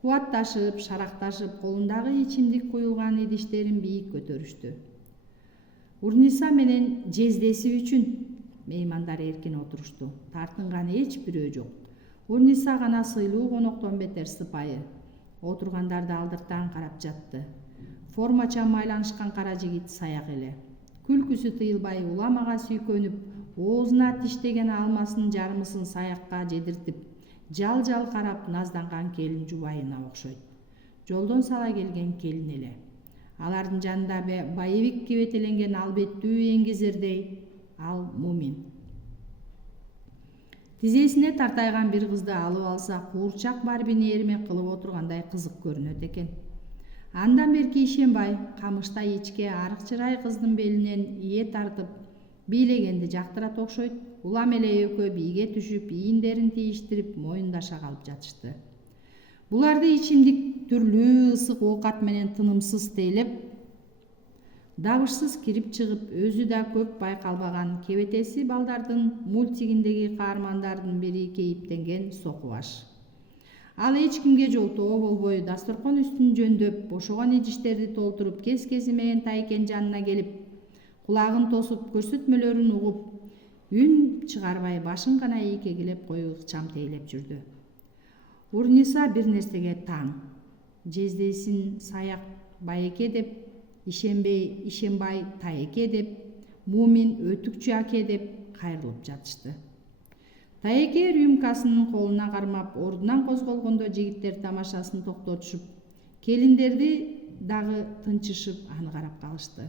Кубатташып, шаракташып, колундагы ичимдик куюлган идиштерин бийик көтөрүштү. Урниса менен жездеси үчүн меймандар эркин отурушту. Тартынган эч бирөө жок. Урниса гана сыйлуу коноктон бетер сыпайы. Отургандарды алдыртан карап жатты. Формача майланышкан кара жигит саяк эле. Күлкүсү тыйылбай уламага сүйкөнүп, оозуна тиштеген алмасынын жарымысын саякка жедиртип, жал карап назданган келин жубайына окшойт. Жолдон сала келген келин эле. Алардын жанында байыбик кебетеленген албеттүү эңгезердей ал Мумин. Тизесине тартайган бир кызды алып алса, куурчак барбини эрмек кылып отургандай кызык көрүнөт экен. Андан берки Ишенбай камышта ичке арык чырай кыздын белинен ие тартып, бийлегенди жактырат окшойт. Улам эле экөө бийге түшүп, ийиндерин тийиштирип, моюндаша калып жатышты. Буларды ичимдик түрлүү ысык оокат менен тынымсыз тейлеп, дабышсыз кирип чыгып, өзү да көп байкалбаган кебетеси балдардын мультигиндеги каармандардын бири кейиптенген Сокубаш. Ал эч кимге жолтоо болбой, дасторкон үстүн жөндөп, бошогон идиштерди толтуруп, кес-кези менен Тайкен жанына келип, кулагын тосуп, көрсөтмөлөрүн угуп, үн чыгарбай башын гана ийкегилеп коюп ыкчам тейлеп жүрдү. Урниса бир нерсеге таң. Жездесин Саяк Байеке деп, Ишенбай Тайеке деп, Мумин Өтүкчү аке деп кайрылып жатышты. Тайеке рюмкасынын колуна кармап, ордунан козголгондо жигиттер тамашасын токтотушуп, келиндерди дагы тынчышып аны карап калышты.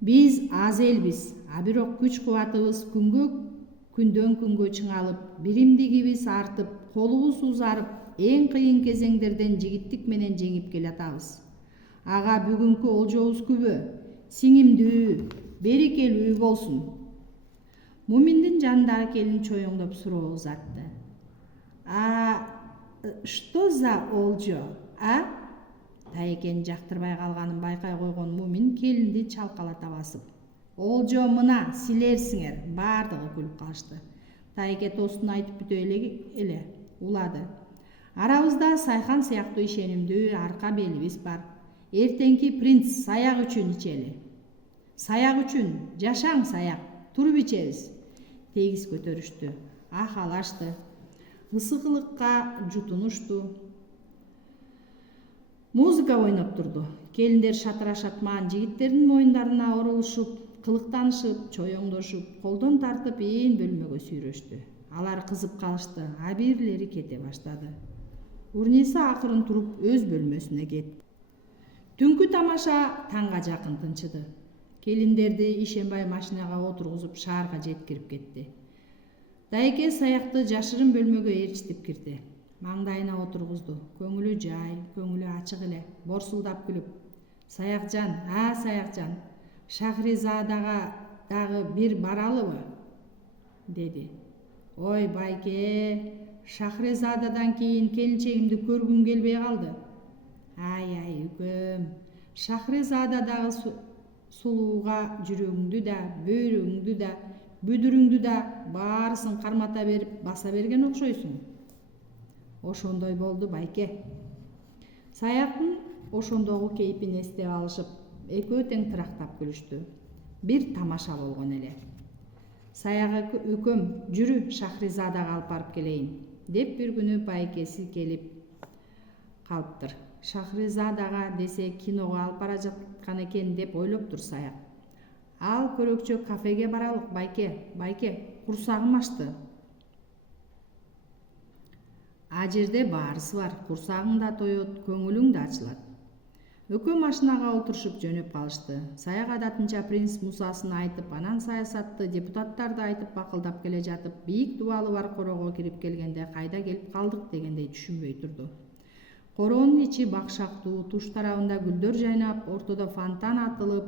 Биз аз элбиз, а бирок күч-кубатыбыз күндөн күнгө чыңалып, биримдигибиз артып, колубуз узарып, эң кыйын кезеңдерден жигиттик менен жеңип келатабыз. Ага бүгүнкү олжобуз күбө, сиңимдүү, берекелүү болсун. Муминдин жанындагы келин чоюңдоп суроо узатты. Что за олжо, а? Тайекен жактырбай калганын байкай койгон Мумин келинди чалкалата басып: Олжо мына, силерсиңер. Бардыгы күлүп калышты. Тайеке тостун айтып бүтө эле улады. Арабызда Сайхан сыяктуу ишенимдүү арка белибиз бар. Эртеңки принц Саяк үчүн ичели. Саяк үчүн, жашаң Саяк, туруп ичебиз. Тегиз көтөрүштү, ахалашты, ысыкылыкка жутунушту. Музыка ойноп турду. Келиндер шатыра-шатман жигиттердин моюндарына оролушуп, кылыктанышып, чоюңдошуп, колдон тартып ээн бөлмөгө сүйрөштү. Алар кызып калышты, а бирлери кете баштады. Урниса акырын туруп өз бөлмөсүнө кетти. Түнкү тамаша таңга жакын тынчыды. Келиндерди Ишенбай машинага отургузуп шаарга жеткирип кетти. Тайеке Саякты жашырын бөлмөгө ээрчитип кирди. Маңдайына отургузду. Көңүлү жай, көңүлү ачык эле, борсулдап күлүп: Саякжан, Саякжан, Шахризадага дагы бир баралыбы? Деди. Ой байке, Шахризададан кийин келинчегимди көргүм келбей калды. Ай, үкөм, Шахризада дагы сулууга жүрөгүңдү да, бөйрөгүңдү да, бүдүрүңдү да баарысын кармата берип баса берген окшойсуң. Ошондой болду байке. Саяктын ошондогу кейпин эстеп алышып, экөө тең тырактап күлүштү. Бир тамаша болгон эле. Саяк үкөм, жүрү Шахризадага алып барып келейин, деп бир күнү байкеси келип калыптыр. Шахризадага десе киного алып бара жаткан экен деп ойлоптур Саяк. Ал көрөкчө кафеге баралык байке, курсагым ачты. А жерде баарысы бар, курсагың да тоет, көңүлүң да ачылат. Экөө машинага отурушуп жөнөп калышты. Саяк адатынча принц Мусасын айтып, анан саясатты, депутаттарды айтып бакылдап келе жатып, бийик дубалы бар корого кирип келгенде кайда келип калдык дегендей түшүнбөй турду. Короонун ичи бакшактуу, туш тарабында гүлдөр жайнап, ортодо фонтан атылып,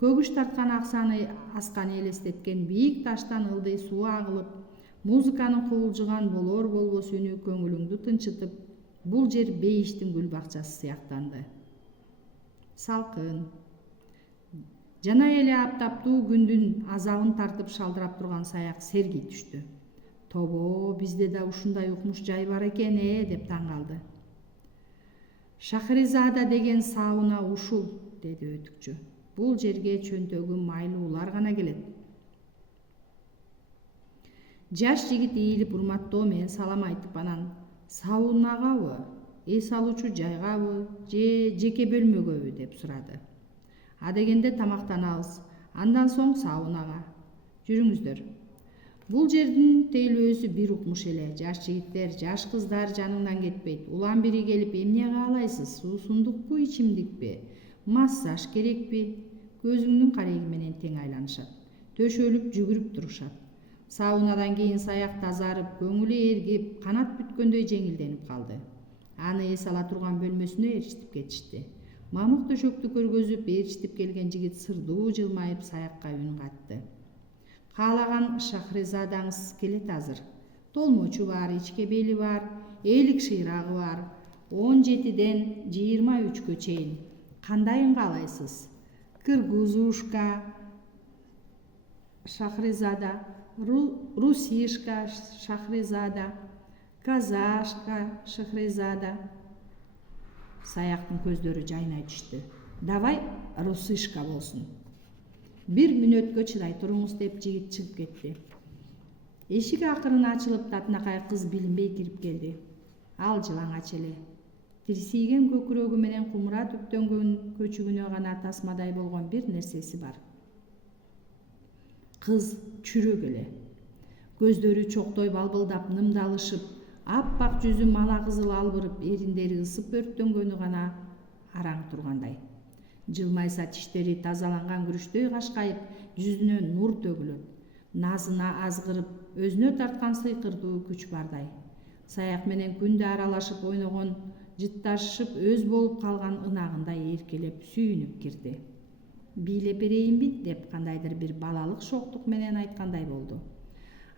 көгүш тарткан асканы элестеткен бийик таштан ылдый суу агылып, музыканын кубулжуган болор-болбос үнү көңүлүңдү тынчытып, бул жер бейиштин гүл бакчасы сыяктанды. Салкын. Жана эле аптаптуу күндүн азабын тартып шалдырап турган Саяк сергий түштү. Тобо, бизде да ушундай укмуш жай бар экен деп таң калды. Шахризада деген сауна ушул, деди өтүкчү. Бул жерге чөнтөгү майлуулар гана келет. Жаш жигит ийилип урматтоо менен салам айтып анан саунагабы, эс алуучу жайгабы же жеке бөлмөгөбү деп сурады. Адегенде тамактанабыз, андан соң саунага. Жүрүңүздөр. Бул жердин тейлөөсү бир укмуш эле. Жаш жигиттер, жаш кыздар жаныңдан кетпейт. Улам бири келип эмне каалайсыз? Суусундукпу, ичимдикпи? Массаж керекпи? Көзүңдүн кареги менен тең айланышат. Төшөлүп жүгүрүп турушат. Саунадан кийин саяк тазарып, көңүлү эргип, канат бүткөндөй жеңилденип калды. Аны эс ала турган бөлмөсүнө ээрчитип кетишти. Мамык төшөктү көргөзүп ээрчитип келген жигит сырдуу жылмайып саякка үн катты. Каалаган Шахризадаңыз келет азыр. Толмочу бар, ичкебели бар, элик шыйрагы бар. 17ден 23кө чейин. Кандайын каалайсыз? Кыргызушка Шахризада, русишка Шахризада, казашка Шахризада. Саяктын көздөрү жайнай түштү. Давай русышка болсун. Бир мүнөткө чыдай туруңуз деп жигит чыгып кетти. Эшик акырын ачылып, татынакай кыз билинбей кирип келди. Ал жылаңач эле. Тирсийген көкүрөгү менен кумура түптөнгөн көчүгүнө гана тасмадай болгон бир нерсеси бар. Кыз чүрөк эле. Көздөрү чоктой балбылдап нымдалышып, аппак жүзү мала кызыл албырып, эриндери ысып өрттөнгөнү гана араң тургандай. Жылмайса тиштери тазаланган күрүчтөй кашкайып, жүзүнөн нур төгүлөт. Назына азгырып, өзүнө тарткан сыйкырдуу күч бардай. Саяк менен күндө аралашып ойногон, жытташып өз болуп калган ынагындай эркелеп, сүйүнүп кирди. Бийлеп берейинби деп кандайдыр бир балалык шоктук менен айткандай болду.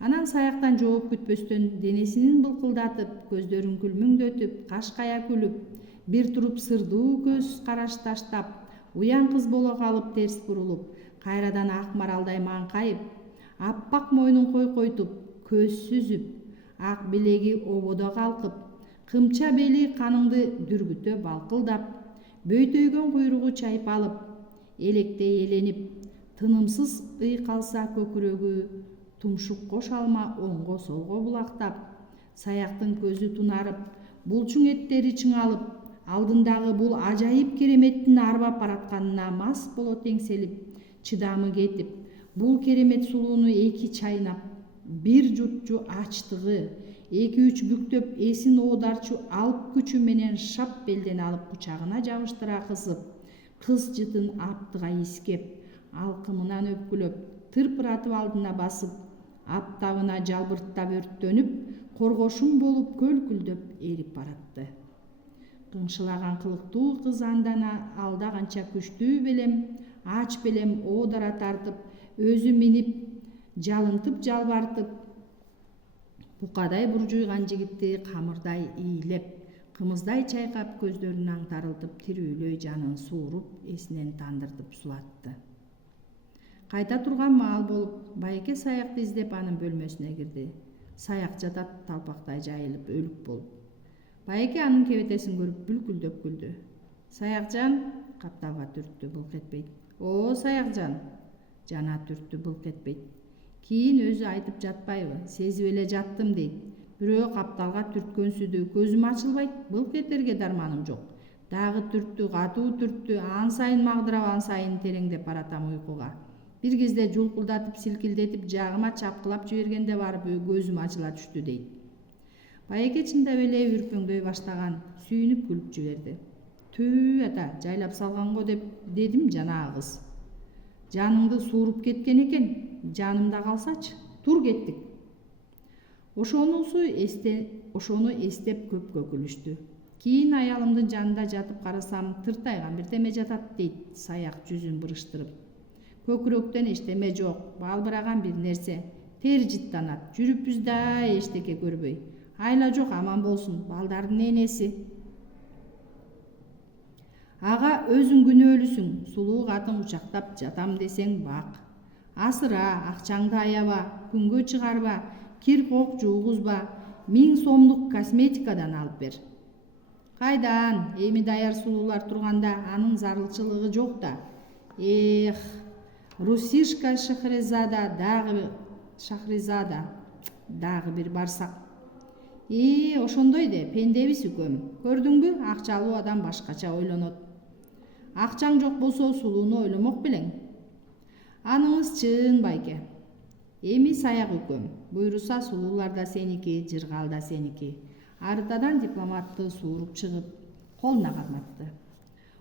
Анан саяктан жооп күтпөстөн денесин былкылдатып, көздөрүн күлмүңдөтүп, кашкая күлүп, бир туруп сырдуу көз караш таштап, уян кыз боло калып терс бурулуп, кайрадан ак маралдай маңкайып, аппак мойнун койкойтуп, көз сүзүп, ак билеги ободо калкып, кымча бели каныңды дүргүтө балкылдап, бөйтөйгөн куйругу чайпалып, электей эленип, тынымсыз ыйкалса көкүрөгү тумшук кош алма оңго солго булактап, саяктын көзү тунарып, булчуң эттери чыңалып, алдындагы бул ажайып кереметтин арбап баратканына мас боло теңселип, чыдамы кетип, бул керемет сулууну эки чайнап, бир жутчу ачтыгы, 2-3 бүктөп эсин оодарчу алып күчү менен шап белден алып кучагына жабыштыра кысып, кыз жытын аптыга искеп, алкымынан өпкүлөп, тырпыратып алдына басып, аптабына жалбырттап өрттөнүп, коргошун болуп көлкүлдөп эрип баратты. Кыңшылаган кылыктуу кыз андан алда канча күчтүү белем, ач белем оодара тартып, өзү минип, жалынтып жалбартып, букадай буржуйган жигитти камырдай ийилеп, кымыздай чайкап, көздөрүн аңтарылтып, тирүүлөй жанын сууруп, эсинен тандыртып сулатты. Кайта турган маал болуп, байке саякты издеп анын бөлмөсүнө кирди. Саяк жатат талпактай жайылып, өлүк болуп. Байке анын кебетесин көрүп бүлкүлдөп күлдү. Саякжан, капталга түрттү, былк этпейт. О, Саякжан, жана түрттү, былк этпейт. Кийин өзү айтып жатпайбы, сезип эле жаттым дейт. Бирөө капталга түрткөнсүдү, көзүм ачылбайт, былк этерге дарманым жок. Дагы түрттү, катуу түрттү, ан сайын магдырап, ан сайын тереңдеп баратам уйкуга. Бир кезде жулкулдатып, силкилдетип, жагыма чапкылап жибергенде барып көзүм ачыла түштү дейт. Байке чындап эле үрпөңдөй баштаган, сүйүнүп күлүп жиберди. Түү ата, жайлап салган го деп дедим жанагы кыз. Жаныңды сууруп кеткен экен, жанымда калсачы, тур кеттик. Ошону эстеп көпкө күлүштү. Кийин аялымдын жанында жатып карасам, тыртайган бирдеме жатат дейт, Саяк жүзүн бырыштырып. Көкүрөктөн эчтеме жок, балбыраган бир нерсе. Тер жыттанат, жүрүппүз да эчтеке көрбөй. Айла жок, аман болсун, балдардын энеси. Ага өзүң күнөөлүсүң, сулуу катын кучактап жатам десең бак. Асыра, акчаңды аяба, күнгө чыгарба, кир кок жуугузба, 1000 сомдук косметикадан алып бер. Кайдан, эми даяр сулуулар турганда анын зарылчылыгы жок да. Эх, Русишка Шахрезада дагы бир барсак. Ошондой де, пендебиз үкөм. Көрдүңбү, акчалуу адам башкача ойлонот. Акчаң жок болсо сулууну ойломок белең. Аныңыз чын, байке. Эми саяк үкөм. Буйруса сулуулар да сеники, жыргал да сеники. Арытадан дипломатты сууруп чыгып, колуна карматты.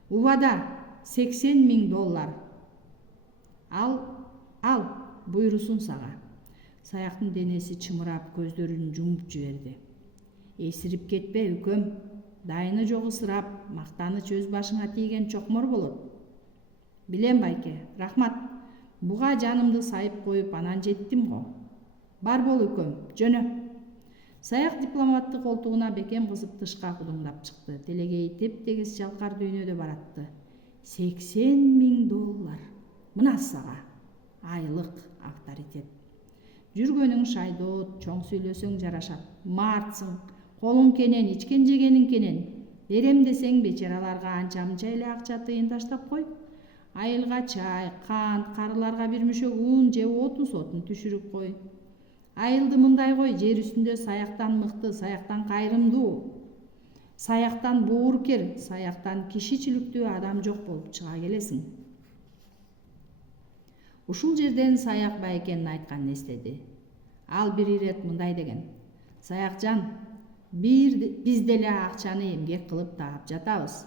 Убада $80,000. Ал, буйрусун сага. Саяктын денеси чымырап, көздөрүн жумуп жиберди. Эсирип кетпе, үкөм. Дайыны жок ысырап, мактаныч өз башыңа тийген чокмор болот. Билем, байке, рахмат. Буга жанымды сайып коюп анан жеттим го. Бар бол, үкөм, жөнө. Саяк дипломатты колтугуна бекем кызып тышка кудуңдап чыкты. Телегей теп-тегиз жалкар дүйнөдө баратты. $80,000. Мына сага айлык авторитет. Жүргөнүң шайдоот, чоң сүйлөсөң жарашат. Мартсың, колуң кенен, ичкен жегениң кенен. Берем десең бечараларга анча-мынча эле акча тыйын таштап кой. Айылга чай, кант, карыларга бир мүшөк ун же отун сотун түшүрүп кой. Айылды мындай кой, жер үстүндө саяктан мыкты, саяктан кайрымдуу, саяктан боорукер, саяктан кишичиликтүү адам жок болуп чыга келесиң. Ушул жерден Саяк байкенин айтканын эстеди. Ал бир ирет мындай деген: Саякжан, биз деле акчаны эмгек кылып таап жатабыз.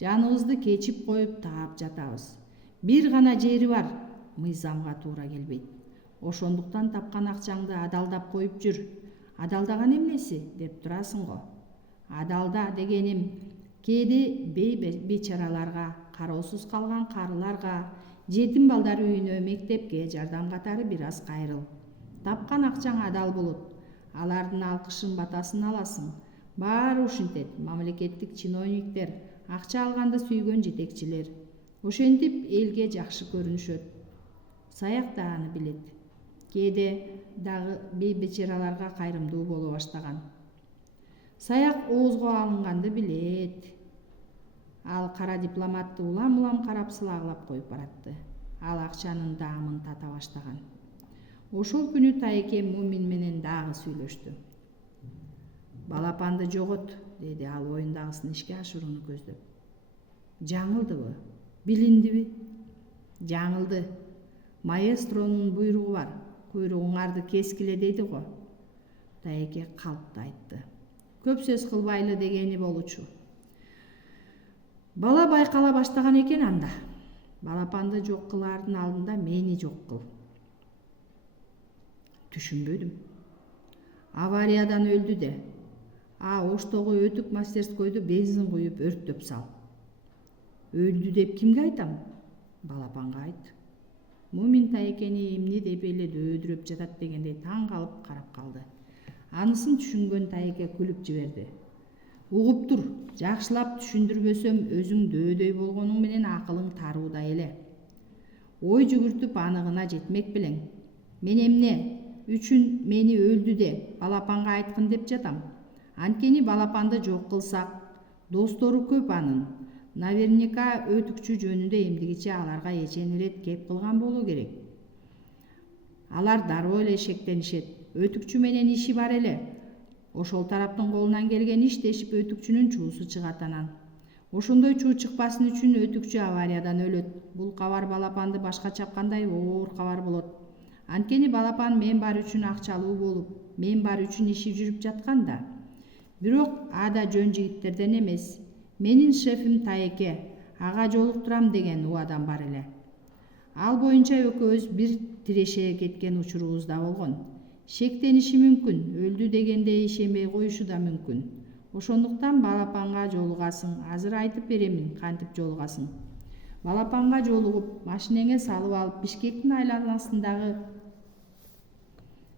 Жаныбызды кечип коюп таап жатабыз. Бир гана жери бар, мыйзамга туура келбейт. Ошондуктан тапкан акчаңды адалдап коюп жүр. Адалдаган эмнеси деп турасың го. Адалда дегеним кээде бейчараларга, кароосуз калган карыларга, жетим балдар үйүнө, мектепке жардам катары бир аз кайрыл. Тапкан акчаң адал болот. Алардын алкышын, батасын аласың. Баары ушинтет. Мамлекеттик чиновниктер, акча алганды сүйгөн жетекчилер. Ошентип элге жакшы көрүнүшөт. Саяк да аны билет. Кээде дагы бейбечараларга кайрымдуу боло баштаган. Саяк оозго алынганды билет. Ал кара дипломатты улам-улам карап сылагылап коюп баратты. Ал акчанын даамын тата баштаган. Ошол күнү Тайке Мумин менен дагы сүйлөштү. Балапанды жогот, деди ал оюндагысын ишке ашырууну көздөп. Жаңылдыбы? Билиндиби? Жаңылды. Маэстронун буйругу бар. Куйругуңарды кескиле дейди го. Тайке калпты айтты. Көп сөз кылбайлы дегени болчу. Бала байкала баштаган экен анда. Балапанды жок кылаардын алдында мени жок кыл. Түшүнбөдүм. Авариядан өлдү де. Оштогу өтүк мастерскойду бензин куюп өрттөп сал. Өлдү деп кимге айтам? Балапанга айт. Мумин Тайкени эмне деп эле дөөдүрөп жатат дегендей таң калып карап калды. Анысын түшүнгөн Тайке күлүп жиберди. Угуп тур, жакшылап түшүндүрбөсөм өзүң дөөдөй болгонуң менен акылың таруудай эле. Ой жүгүртүп аныгына жетмек белең. Мен эмне үчүн мени өлдү де балапанга айткын деп жатам. Анткени балапанды жок кылсак, достору көп анын. Наверняка өтүкчү жөнүндө эмдигиче аларга эчен ирет кеп кылган болуу керек. Алар дароо эле шектенишет. Өтүкчү менен иши бар эле. Ошол тараптын колунан келген иш дешип өтүкчүнүн чуусу чыгат анан. Ошондой чуу чыкпасын үчүн өтүкчү авариядан өлөт. Бул кабар балапанды башка чапкандай оор кабар болот. Анткени балапан мен бар үчүн акчалуу болуп, мен бар үчүн иши жүрүп жаткан да. Бирок ада жөн жигиттерден эмес. Менин шефим Тайке, ага жолуктурам деген убадам бар эле. Ал боюнча экөөбүз бир тирешее кеткен учурубуз да болгон. Шектениши мүмкүн, өлдү дегенде ишенбей коюшу да мүмкүн. Ошондуктан балапанга жолугасың, азыр айтып беремин кантип жолугасың. Балапанга жолугуп, машинеңе салып алып, Бишкектин айланасындагы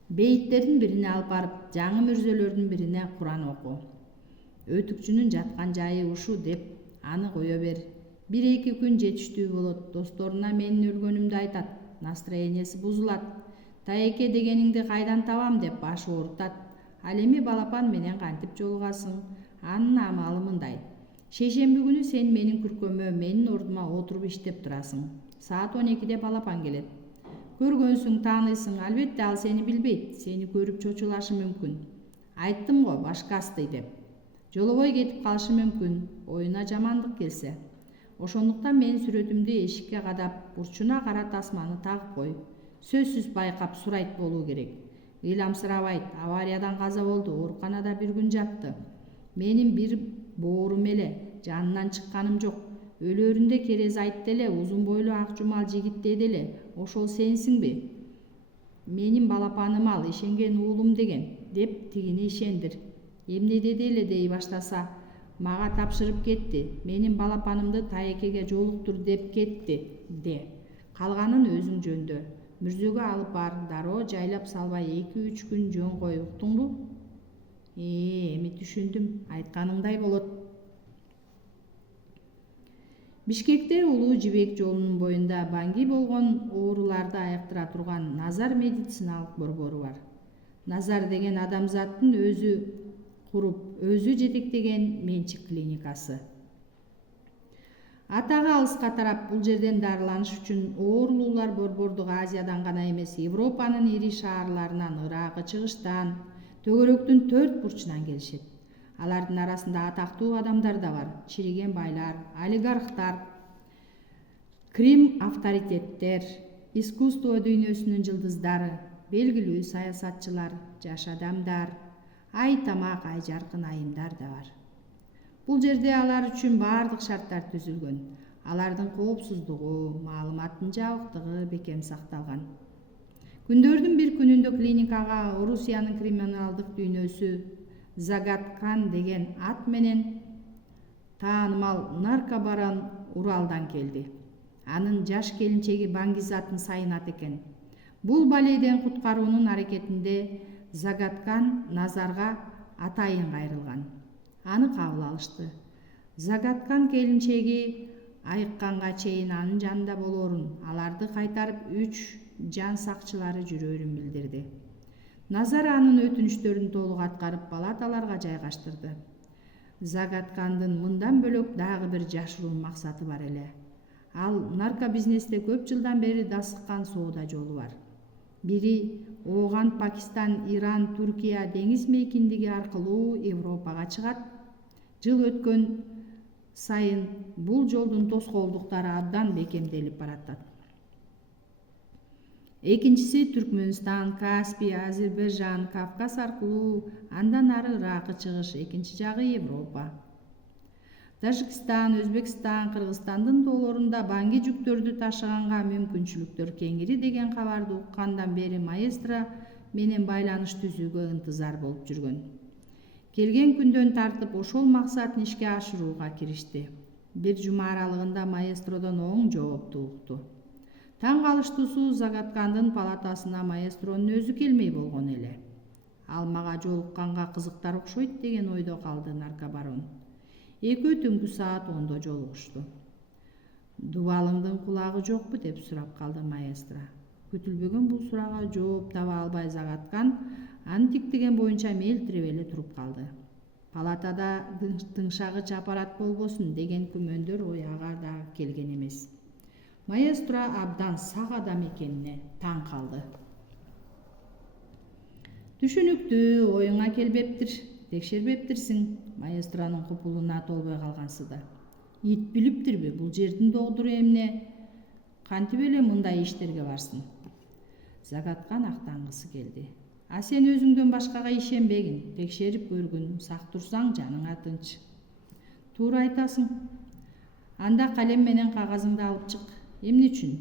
бейиттердин бирине алып барып, жаңы мүрзөлөрдүн бирине Куран оку. Өтүкчүнүн жаткан жайы ушу деп аны кое бер. 1-2 күн жетиштүү болот. Досторуна менин өлгөнүмдү айтат. Настроениясы бузулат. Тайеке дегениңди кайдан табам деп башы оорутат. Ал эми балапан менен кантип жолугасың? Анын амалы мындай. Шейшемби күнү сен менин күркөмө, менин ордума отуруп иштеп турасың. Саат 12-де балапан келет. Көргөнсүң, тааныйсың, албетте ал сени билбейт, сени көрүп чочулашы мүмкүн. Айттым го, башкасы деп. Жолобой кетип калышы мүмкүн, оюна жамандык келсе. Ошондуктан мен сүрөтүмдү эшикке кадап, бурчуна кара тасманы тагып кой. Сөзсүз байкап сурайт болуу керек. Ыйламсырабайт, авариядан каза болду, ооруканада 1 күн жатты. Менин бир боорум эле, жанынан чыкканым жок. Өлөрүндө керез айтты эле, узун бойлуу ак жумал жигит деди эле. Ошол сенсиңби? Менин балапаным ал, ишенген уулум деген, деп тигини ишендир. Эмне деди эле дей баштаса, мага тапшырып кетти. Менин балапанымды Тайекеге жолуктур деп кетти, де. Калганын өзүң жөндө. Мүрзөгө алып бар, дароо жайлап салбай 2-3 күн жөн кой, уктуңбу? Эми түшүндүм, айтканыңдай болот. Бишкекте Улуу Жибек жолунун боюнда банги болгон ооруларды айыктыра турган Назар медициналык борбору бар. Назар деген адамзаттын өзү куруп, өзү жетектеген менчик клиникасы. Атага алыска тарап, бул жерден дарыланыш үчүн оорулуулар борбордук Азиядан гана эмес, Европанын ири шаарларынан, Ыракы, чыгыштан, төгөрөктүн 4 бурчунан келишет. Алардын арасында атактуу адамдар да бар. Чириген байлар, олигархтар, крим авторитеттер, искусство дүйнөсүнүн жылдыздары, белгилүү саясатчылар, жаш адамдар, ай тамак, ай жаркын айымдар да бар. Бул жерде алар үчүн баардык шарттар түзүлгөн. Алардын коопсуздугу, маалыматтын жабыктыгы бекем сакталган. Күндөрдүн бир күнүндө клиникага Орусиянын криминалдык дүйнөсү Загаткан деген ат менен таанымал наркобарон Уралдан келди. Анын жаш келинчеги Баңгизатын Сайнат экен. Бул балейден куткаруунун аракетинде Загаткан Назарга атайын кайрылган. Аны кабыл алышты. Загаткан келинчеги айыкканга чейин анын жанында болоорун, аларды кайтарып 3 жан сакчылары жүрөөрүн билдирди. Назар анын өтүнүчтөрүн толук аткарып палаталарга жайгаштырды. Загаткандын мындан бөлөк дагы бир жашыруун максаты бар эле. Ал наркобизнесте көп жылдан бери дасыккан соода жолу бар. Бири Ооган, Пакистан, Иран, Түркия деңиз мейкиндиги аркылуу Европага чыгат. Жыл өткөн сайын бул жолдун тоскоолдуктары абдан бекемделип баратат. Экинчиси Түркмөнстан, Каспий, Азербайжан, Кавказ аркылуу, андан ары Ыракы чыгыш, экинчи жагы Европа. Тажикстан, Өзбекстан, Кыргызстандын тоолорунда банги жүктөрдү ташыганга мүмкүнчүлүктөр кеңири деген кабарды уккандан бери маэстро менен байланыш түзүүгө ынтызар болуп жүргөн. Келген күндөн тартып ошол максатын ишке ашырууга киришти. Бир жума аралыгында маэстродон оң жоопту укту. Таң калыштуусу Загаткандын палатасына маэстронун өзү келмей болгон эле. Ал мага жолукканга кызыктар окшойт деген ойдо калды наркобарон. Экөө түнкү саат 10-до жолугушту. Дубалыңдын кулагы жокпу деп сурап калды маэстро. Күтүлбөгөн бул суракка жооп таба албай Загаткан аны тиктеген боюнча мелтирип эле туруп калды. Палатада тыңшагыч аппарат болбосун деген күмөндөр ой ага да келген эмес. Маэстро абдан сак адам экенине таң калды. Түшүнүктүү, оюңа келбептир, текшербептирсиң. Маэстронун купулуна толбой калгансыды. Ит билиптирби, бул жердин догдуру эмне? Кантип эле мындай иштерге барсың? Загаткан актангысы келди. А сен өзүңдөн башкага ишенбегин, текшерип көргүн, сак турсаң жаныңа тынч. Туура айтасың. Анда калем менен кагазыңды алып чык. Эмне үчүн?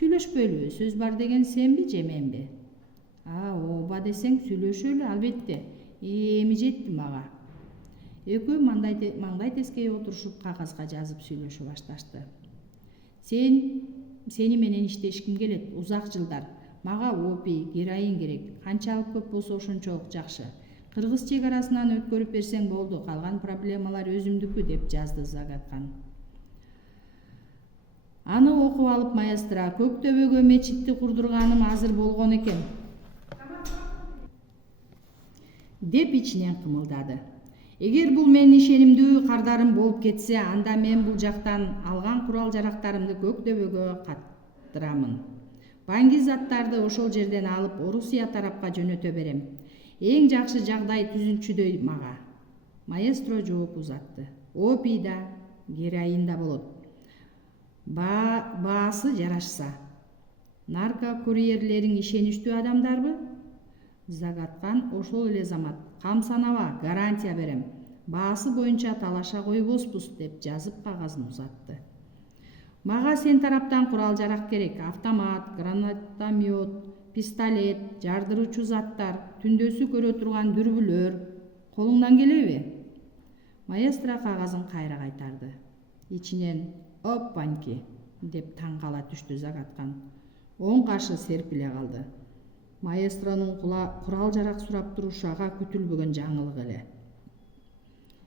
Сүйлөшпөйлүбү, сөз бар деген сенби же менби? Ооба десең сүйлөшөлү, албетте. Эми жетти мага. Экөө маңдай тескей отурушуп кагазга жазып сүйлөшө башташты. Сени менен иштешким келет, узак жылдар. Мага опий, героин керек. Канчалык көп болсо ошончолук жакшы. Кыргыз чек арасынан өткөрүп берсең болду, калган проблемалар өзүмдүкү, деп жазды Загаткан. Аны окуп алып маэстро, Көктөбөгө мечитти курдурганым азыр болгон экен. деп ичинен кымылдады. Эгер бул менин ишенимдүү кардарым болуп кетсе, анда мен бул жактан алган курал жарактарымды көктөбөгө каттырамын. Банги заттарды ошол жерден алып Орусия тарапка жөнөтө берем. Эң жакшы жагдай түзүлчүдөй мага. Маэстро жооп узатты. Опий да, героин да болот. Баасы жарашса. Нарко курьерлериң ишеничтүү адамдарбы? Загаткан ошол эле замат. Камсанаба, гарантия берем. Баасы боюнча талаша койбоспуз деп жазып кагазын узатты. Мага сен тараптан курал жарак керек. Автомат, гранатомет, пистолет, жардыруучу заттар, түндөсү көрө турган дүрбүлөр. Колуңдан келеби? Маэстро кагазын кайра кайтарды. Ичинен «Оппаньки» деп таң кала түштү Загаткан. Оң кашы серпиле калды. Маэстронун курал жарак сурап турушу ага күтүлбөгөн жаңылык эле.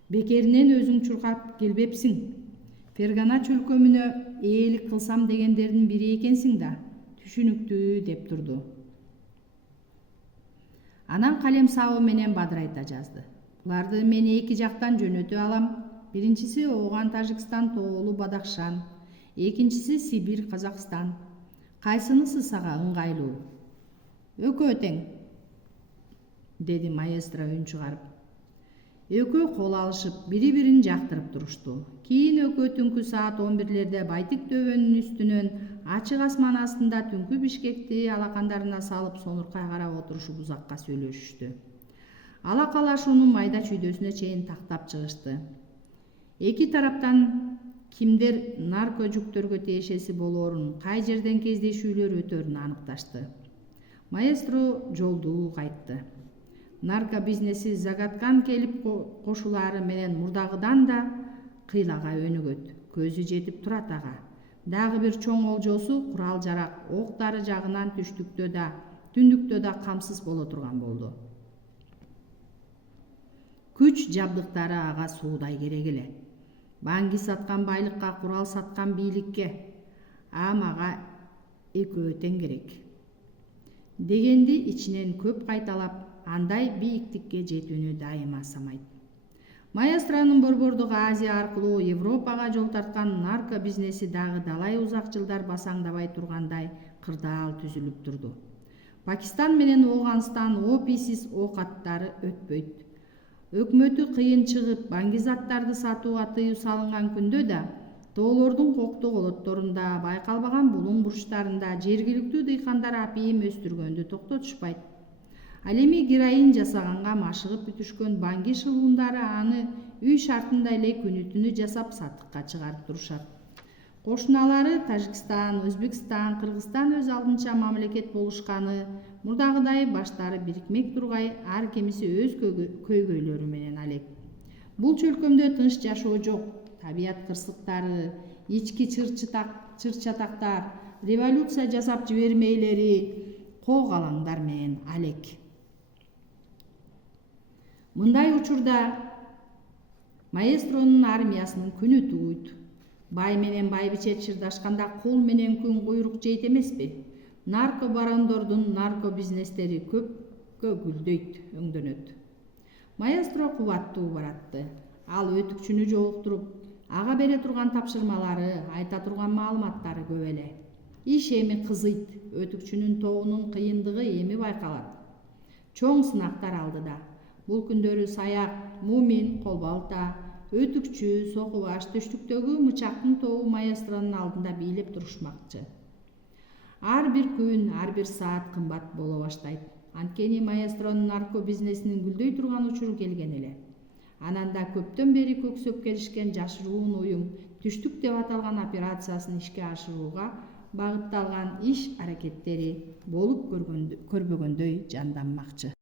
Бекеринен өзүң чуркап келбепсиң. Фергана чөлкөмүнө ээлик кылсам дегендердин бири экенсиң да. Түшүнүктүү деп турду. Анан калем сабы менен бадырайта жазды. Буларды мен эки жактан жөнөтө алам. Биринчиси Ооган Тажикстан, Тоолу Бадахшан, экинчиси Сибирь, Казакстан. Кайсынысы сага ыңгайлуу? Экөө тең, деди маэстро үн чыгарып. Экөө кол алышып, бири-бирин жактырып турушту. Кийин экөө түнкү саат 11-лерде Байтик дөбөнүн үстүнөн ачык асман астында түнкү Бишкекти алакандарына салып сонуркай карап отурушуп узакка сүйлөшүштү. Алакалашуунун майда чүйдөсүнө чейин тактап чыгышты. Эки тараптан кимдер нарко жүктөргө тиешеси болоорун, кай жерден кездешүүлөр өтөрүн аныкташты. Маэстро жолдуу кайтты. Нарко бизнеси Загаткан келип кошулары менен мурдагыдан да кыйлага өнүгөт. Көзү жетип турат ага. Дагы бир чоң олжосу курал жарак, ок дары жагынан түндүктө да камсыз боло турган болду. Күч жабдыктары ага суудай керек эле. Банги саткан байлыкка, курал саткан бийликке, мага экөө тең керек. Дегенди ичинен көп кайталап, андай бийиктикке жетүүнү дайыма самайт. Маэстронун Борбордук Азия аркылуу Европага жол тарткан нарко бизнеси дагы далай узак жылдар басаңдабай тургандай кырдаал түзүлүп турду. Пакистан менен Ооганстан опийсиз ок аттары өтпөйт. Өкмөтү кыйын чыгып, банги заттарды сатууга тыюу салынган күндө да тоолордун кокту колотторунда, байкалбаган булуң бурчтарында жергиликтүү дыйкандар апийим өстүргөндү токтотушпайт. Ал эми героин жасаганга машыгып бүтүшкөн банги шылуундары аны үй шартында эле күнү-түнү жасап сатыкка чыгарып турушат. Кошуналары Тажикстан, Өзбекстан, Кыргызстан өз алдынча мамлекет болушканы, мурдагыдай баштары бирикмек тургай, ар кимиси өз көйгөйлөрү менен алек. Бул чөлкөмдө тынч жашоо жок. Табият кырсыктары, ички чыр-чатактар, революция жасап жибермейлери, коогалаңдар менен алек. Мындай учурда маэстронун армиясынын күнү тууйт. Бай менен байбиче чырдашканда кул менен күн куйрук жейт эмеспи? Нарко барондордун нарко бизнестери көпкө гүлдөйт, өңдөнөт. Маэстро кубаттуу баратты. Ал өтүкчүнү жолуктуруп, ага бере турган тапшырмалары, айта турган маалыматтары көп эле. Иш эми кызыйт, өтүкчүнүн тобунун кыйындыгы эми байкалат. Чоң сынактар алдыда. Бул күндөрү саяк, мумин, колбалта, өтүкчү, сокубаш, түштүктөгү мычактын тобу маэстронун алдында бийлеп турушмакчы. Ар бир күн, ар бир саат кымбат боло баштайт. Анткени маэстронун нарко бизнесинин гүлдөй турган учуру келген эле. Анан да көптөн бери көксөп келишкен жашыруун уюм түштүк деп аталган операциясын ишке ашырууга багытталган иш-аракеттери болуп көрбөгөндөй жанданмакчы.